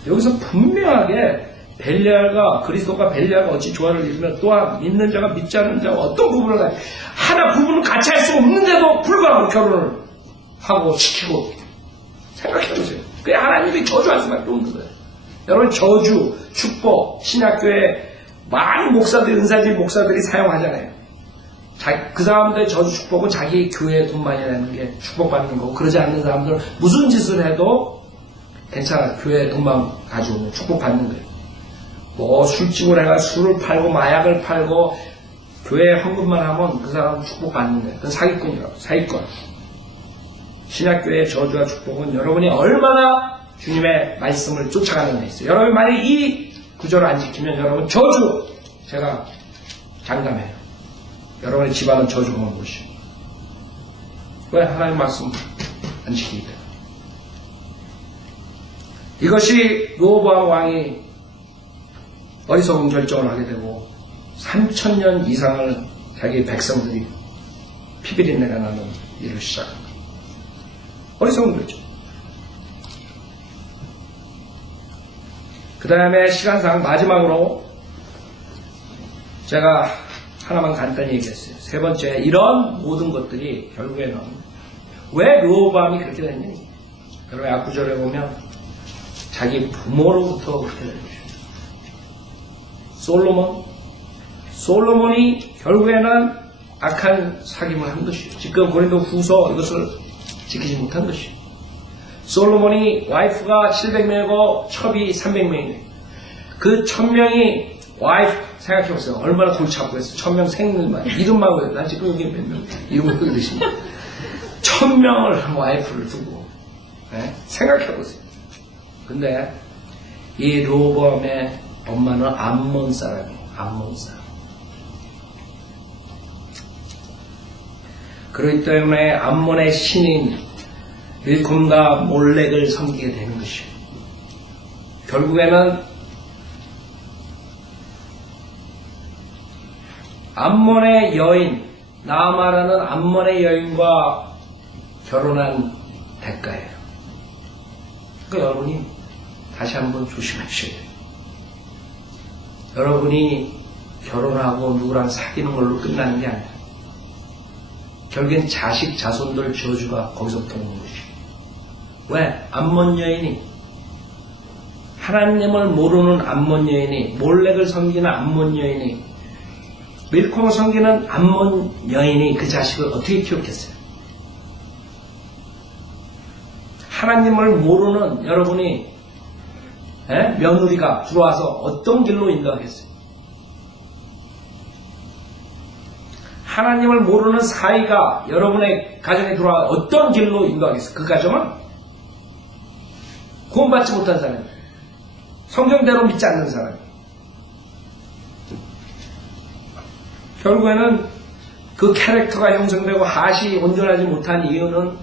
여기서 분명하게 벨리알과 그리스도가 벨리알과 어찌 조화를 이루며 또한 믿는 자가 믿지 않는 자가 어떤 부분을 가지고 하나 부분을 같이 할 수 없는데도 불구하고 결혼을 하고 지키고 생각해보세요. 그게 하나님이 저주할 수밖에 없는 거예요. 여러분 저주, 축복, 신약교회 많은 목사들, 은사직 목사들이 사용하잖아요. 그 사람들의 저주 축복은 자기 교회에 돈 많이 내는 게 축복받는 거고 그러지 않는 사람들은 무슨 짓을 해도 괜찮아. 교회에 돈만 가지고 축복받는 거예요. 뭐 술집을 해가 술을 팔고 마약을 팔고 교회에 헌금만 하면 그 사람은 축복받는 거예요. 그건 사기꾼이라고. 사기꾼. 신약교회의 저주와 축복은 여러분이 얼마나 주님의 말씀을 쫓아가는 데 있어요. 여러분이 만약 이 구절을 안 지키면 여러분 저주 제가 장담해요. 여러분의 집안은 저주가 오는 것이에요. 왜? 하나님 말씀 안 지키기 때문에. 이것이 르호보암 왕이 어리석은 결정을 하게 되고 3000년 이상을 자기 백성들이 피비린내가 나는 일을 시작합니다. 어리석은 결정. 그 다음에 시간상 마지막으로 제가 하나만 간단히 얘기했어요. 세 번째, 이런 모든 것들이 결국에는 왜 르호보암이 그렇게 됐느냐. 여러분 약구절에 보면 자기 부모로부터 그렇게 된 것이죠. 솔로몬이 결국에는 악한 사귐을 한 것이죠. 지금 고린도 후서 이것을 지키지 못한 것이죠. 솔로몬이 와이프가 700명이고 첩이 300명이에요. 그 1000명이 와이프 생각해보세요. 얼마나 골치 아프겠어요. 1000명 생일만 이름만 외워요. 난 지금 여기 몇 명 이름을 외우시면 1000명을 와이프를 두고 생각해보세요. 근데 이 르호보암의 엄마는 암몬 사람이에요. 암몬 사람. 그렇기 때문에 암몬의 신인 밀콤과 몰렉을 섬기게 되는 것이에요. 결국에는 암몬의 여인 나아마라는 암몬의 여인과 결혼한 대가예요. 그러니까 여러분이 다시 한번 조심하셔야 돼요. 여러분이 결혼하고 누구랑 사귀는 걸로 끝나는 게 아니라 결국엔 자식 자손들 저주가 거기서부터 오는 것이에요. 왜? 암몬 여인이 하나님을 모르는 암몬 여인이 몰렉을 섬기는 암몬 여인이 밀콤을 섬기는 암몬 여인이 그 자식을 어떻게 키웠겠어요? 하나님을 모르는 여러분이 며느리가 들어와서 어떤 길로 인도하겠어요? 하나님을 모르는 사이가 여러분의 가정에 들어와 어떤 길로 인도하겠어요? 그 가정은 구원받지 못한 사람이에요. 성경대로 믿지 않는 사람이에요. 결국에는 그 캐릭터가 형성되고 하시 온전하지 못한 이유는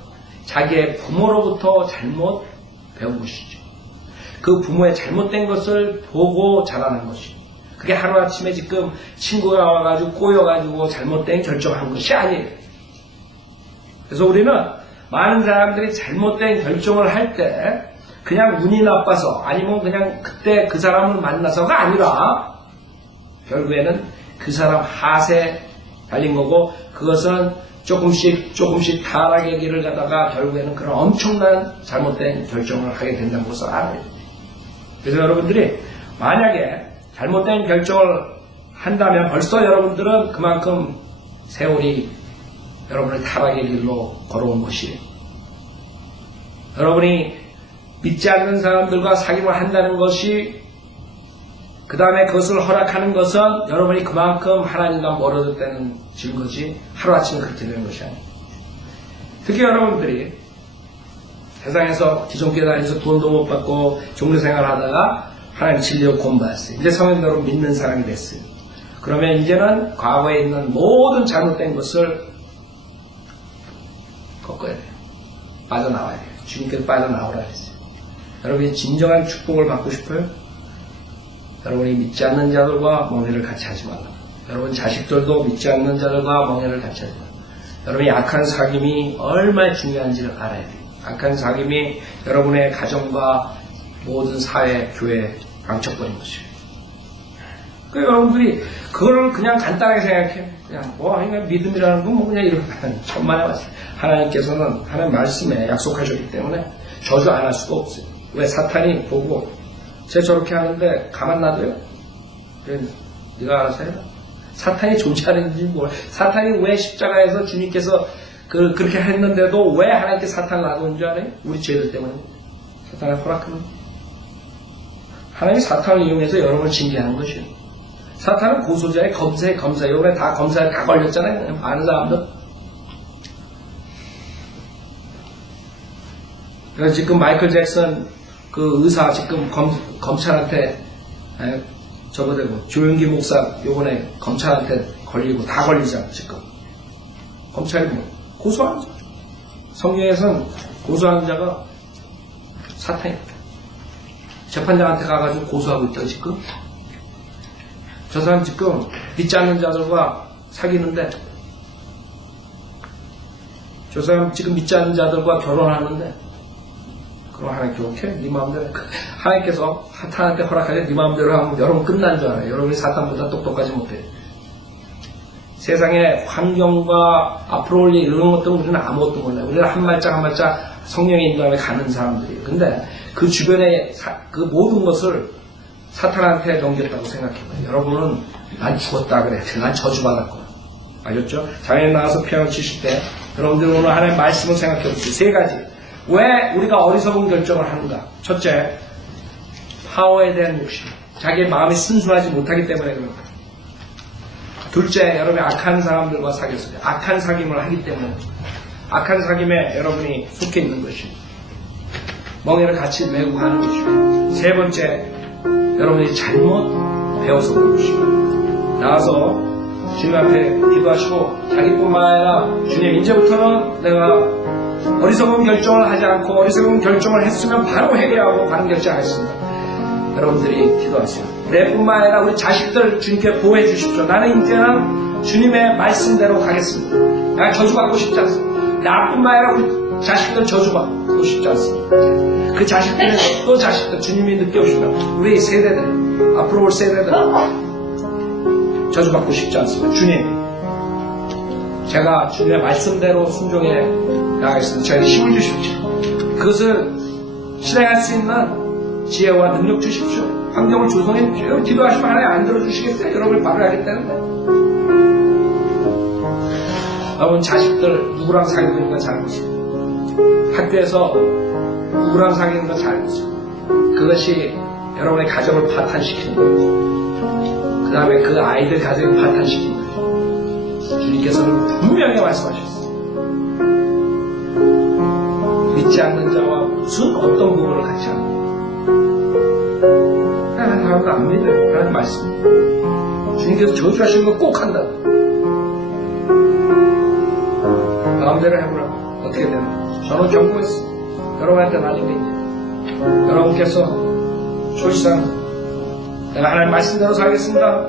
자기의 부모로부터 잘못 배운 것이죠. 그 부모의 잘못된 것을 보고 자라는 것이죠. 그게 하루아침에 지금 친구가 와가지고 꼬여가지고 잘못된 결정한 것이 아니에요. 그래서 우리는 많은 사람들이 잘못된 결정을 할 때 그냥 운이 나빠서 아니면 그냥 그때 그 사람을 만나서가 아니라 결국에는 그 사람 하세 달린 거고 그것은 조금씩 타락의 길을 가다가 결국에는 그런 엄청난 잘못된 결정을 하게 된다는 것을 알아야 돼요. 그래서 여러분들이 만약에 잘못된 결정을 한다면 벌써 여러분들은 그만큼 세월이 여러분을 타락의 길로 걸어온 것이에요. 여러분이 믿지 않는 사람들과 사귐을 한다는 것이 그 다음에 그것을 허락하는 것은 여러분이 그만큼 하나님과 멀어졌다는 증거지 하루아침에 그렇게 되는 것이 아니에요. 특히 여러분들이 세상에서 기존교회 다니면서 돈도 못 받고 종교생활 하다가 하나님 진리로 구원받았어요. 이제 성령대로 믿는 사람이 됐어요. 그러면 이제는 과거에 있는 모든 잘못된 것을 꺾어야 돼요. 빠져나와야 돼요. 주님께서 빠져나오라 했어요. 여러분이 진정한 축복을 받고 싶어요? 여러분이 믿지 않는 자들과 멍해를 같이 하지 말라. 여러분 자식들도 믿지 않는 자들과 멍해를 같이 하지 말라. 여러분이 악한 사귐이 얼마나 중요한지를 알아야 돼요. 악한 사귐이 여러분의 가정과 모든 사회, 교회에 망쳐버린 것이에요. 그러니까 여러분들이 그걸 그냥 간단하게 생각해. 그냥 그냥 믿음이라는 건 그냥 이런 천만에 맞아요. 하나님께서는 하나님 말씀에 약속하셨기 때문에 저주 안 할 수가 없어요. 왜? 사탄이 보고 쟤 저렇게 하는데 가만 놔둬요? 그래, 네가 알아서 해라. 사탄이 존재하는지 사탄이 왜 십자가에서 주님께서 그렇게 했는데도 왜 하나님께 사탄을 놔두는 줄 알아요? 우리 죄들 때문에. 사탄을 허락합니다. 하나님이 사탄을 이용해서 여러분을 징계하는 것이에요. 사탄은 고소자의 검사. 요번에 다 검사에 다 걸렸잖아요. 아는 사람들. 그래서 지금 마이클 잭슨 그 의사 지금 검찰한테 저거되고 조용기 목사 요번에 검찰한테 걸리고 다 걸리잖아 지금. 검찰이 고소하는 자. 성경에서는 고소하는 자가 사탄입니다. 재판장한테 가가지고 고소하고 있다 지금. 저 사람 지금 믿지 않는 자들과 사귀는데, 저 사람 지금 믿지 않는 자들과 결혼하는데, 그럼 하나님께 오케이? 네 마음대로. 하나님께서 사탄한테 허락하게 네 마음대로 하면 여러분 끝난 줄 알아요. 여러분이 사탄보다 똑똑하지 못해요. 세상의 환경과 앞으로 올 일 이런 것들은 우리는 아무것도 몰라요. 우리는 한 발짝 한 발짝 성령의 인도함에 가는 사람들이에요. 근데 그 주변의 그 모든 것을 사탄한테 넘겼다고 생각해봐요. 여러분은 난 죽었다 그래. 난 저주받을 거야. 알겠죠? 장애인 나와서 피아노 치실 때 여러분들 오늘 하나님의 말씀을 생각해보세요. 세 가지. 왜 우리가 어리석은 결정을 하는가? 첫째, 파워에 대한 욕심. 자기의 마음이 순수하지 못하기 때문에 그런 거예요. 둘째, 여러분이 악한 사람들과 사귀었어요. 악한 사귐을 하기 때문에. 악한 사귐에 여러분이 속해 있는 것입니다. 멍에를 같이 메고 가는 것입니다. 세 번째, 여러분이 잘못 배워서 그런 것입니다. 나와서 주님 앞에 기도하시고 자기뿐만 아니라 주님 이제부터는 내가 어리석은 결정을 하지 않고 어리석은 결정을 했으면 바로 회개하고 가는 결정하겠습니다. 여러분들이 기도하세요. 내뿐만 아니라 우리 자식들 주님께 보호해 주십시오. 나는 이제는 주님의 말씀대로 가겠습니다. 내가 저주받고 싶지 않습니다. 나뿐만 아니라 우리 자식들 저주받고 싶지 않습니다. 그 자식들은 또 자식들 주님이 늦게 오시면 우리 세대들 앞으로 올 세대들 저주받고 싶지 않습니다. 주님, 제가 주님의 말씀대로 순종해 나가겠습니다. 저에게 힘을 주십시오. 그것을 실행할 수 있는 지혜와 능력 주십시오. 환경을 조성해 주십시오. 기도하시면 하나님 안 들어주시겠어요? 여러분을 바로 하겠다는데. 여러분 자식들 누구랑 사귀고 있는 건 잘 보세요. 학교에서 누구랑 사귀는 건 잘 보세요. 그것이 여러분의 가정을 파탄시키는 거예요. 그 다음에 그 아이들 가정을 파탄시키는 거예요. 주님께서는 분명히 말씀하셨어요. 믿지 않는 자와 무슨 어떤 부분을 같이 하는 거예요. 하나님 사람도 안 믿어요. 하나님 말씀. 주님께서 저주하시는 거 꼭 한다. 마음대로 해보라고. 어떻게 되나? 저는 경고했어요. 여러분한테 나중에 여러분께서 출산 내가 하나님 말씀대로 살겠습니다.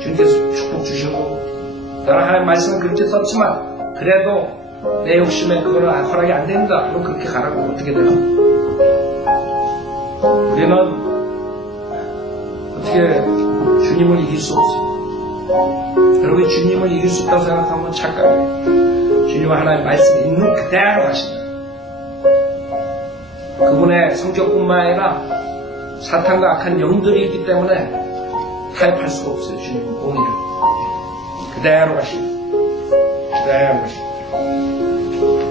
주님께서 축복 주시고 나는 하나님 말씀은 그렇게 썼지만 그래도 내 욕심에 그거는 허락이 안 됩니다. 그럼 그렇게 가라고. 어떻게 되나? 우리는 어떻게 주님을 이길 수 없어요. 여러분이 주님을 이길 수 있다고 생각하면 착각이에요. 주님은 하나님 말씀 있는 그대로 가신다. 그분의 성격뿐만 아니라 사탄과 악한 영들이 있기 때문에 타협할 수가 없어요. 주님은 공의를 그대로 가신다. 그대로 가신다.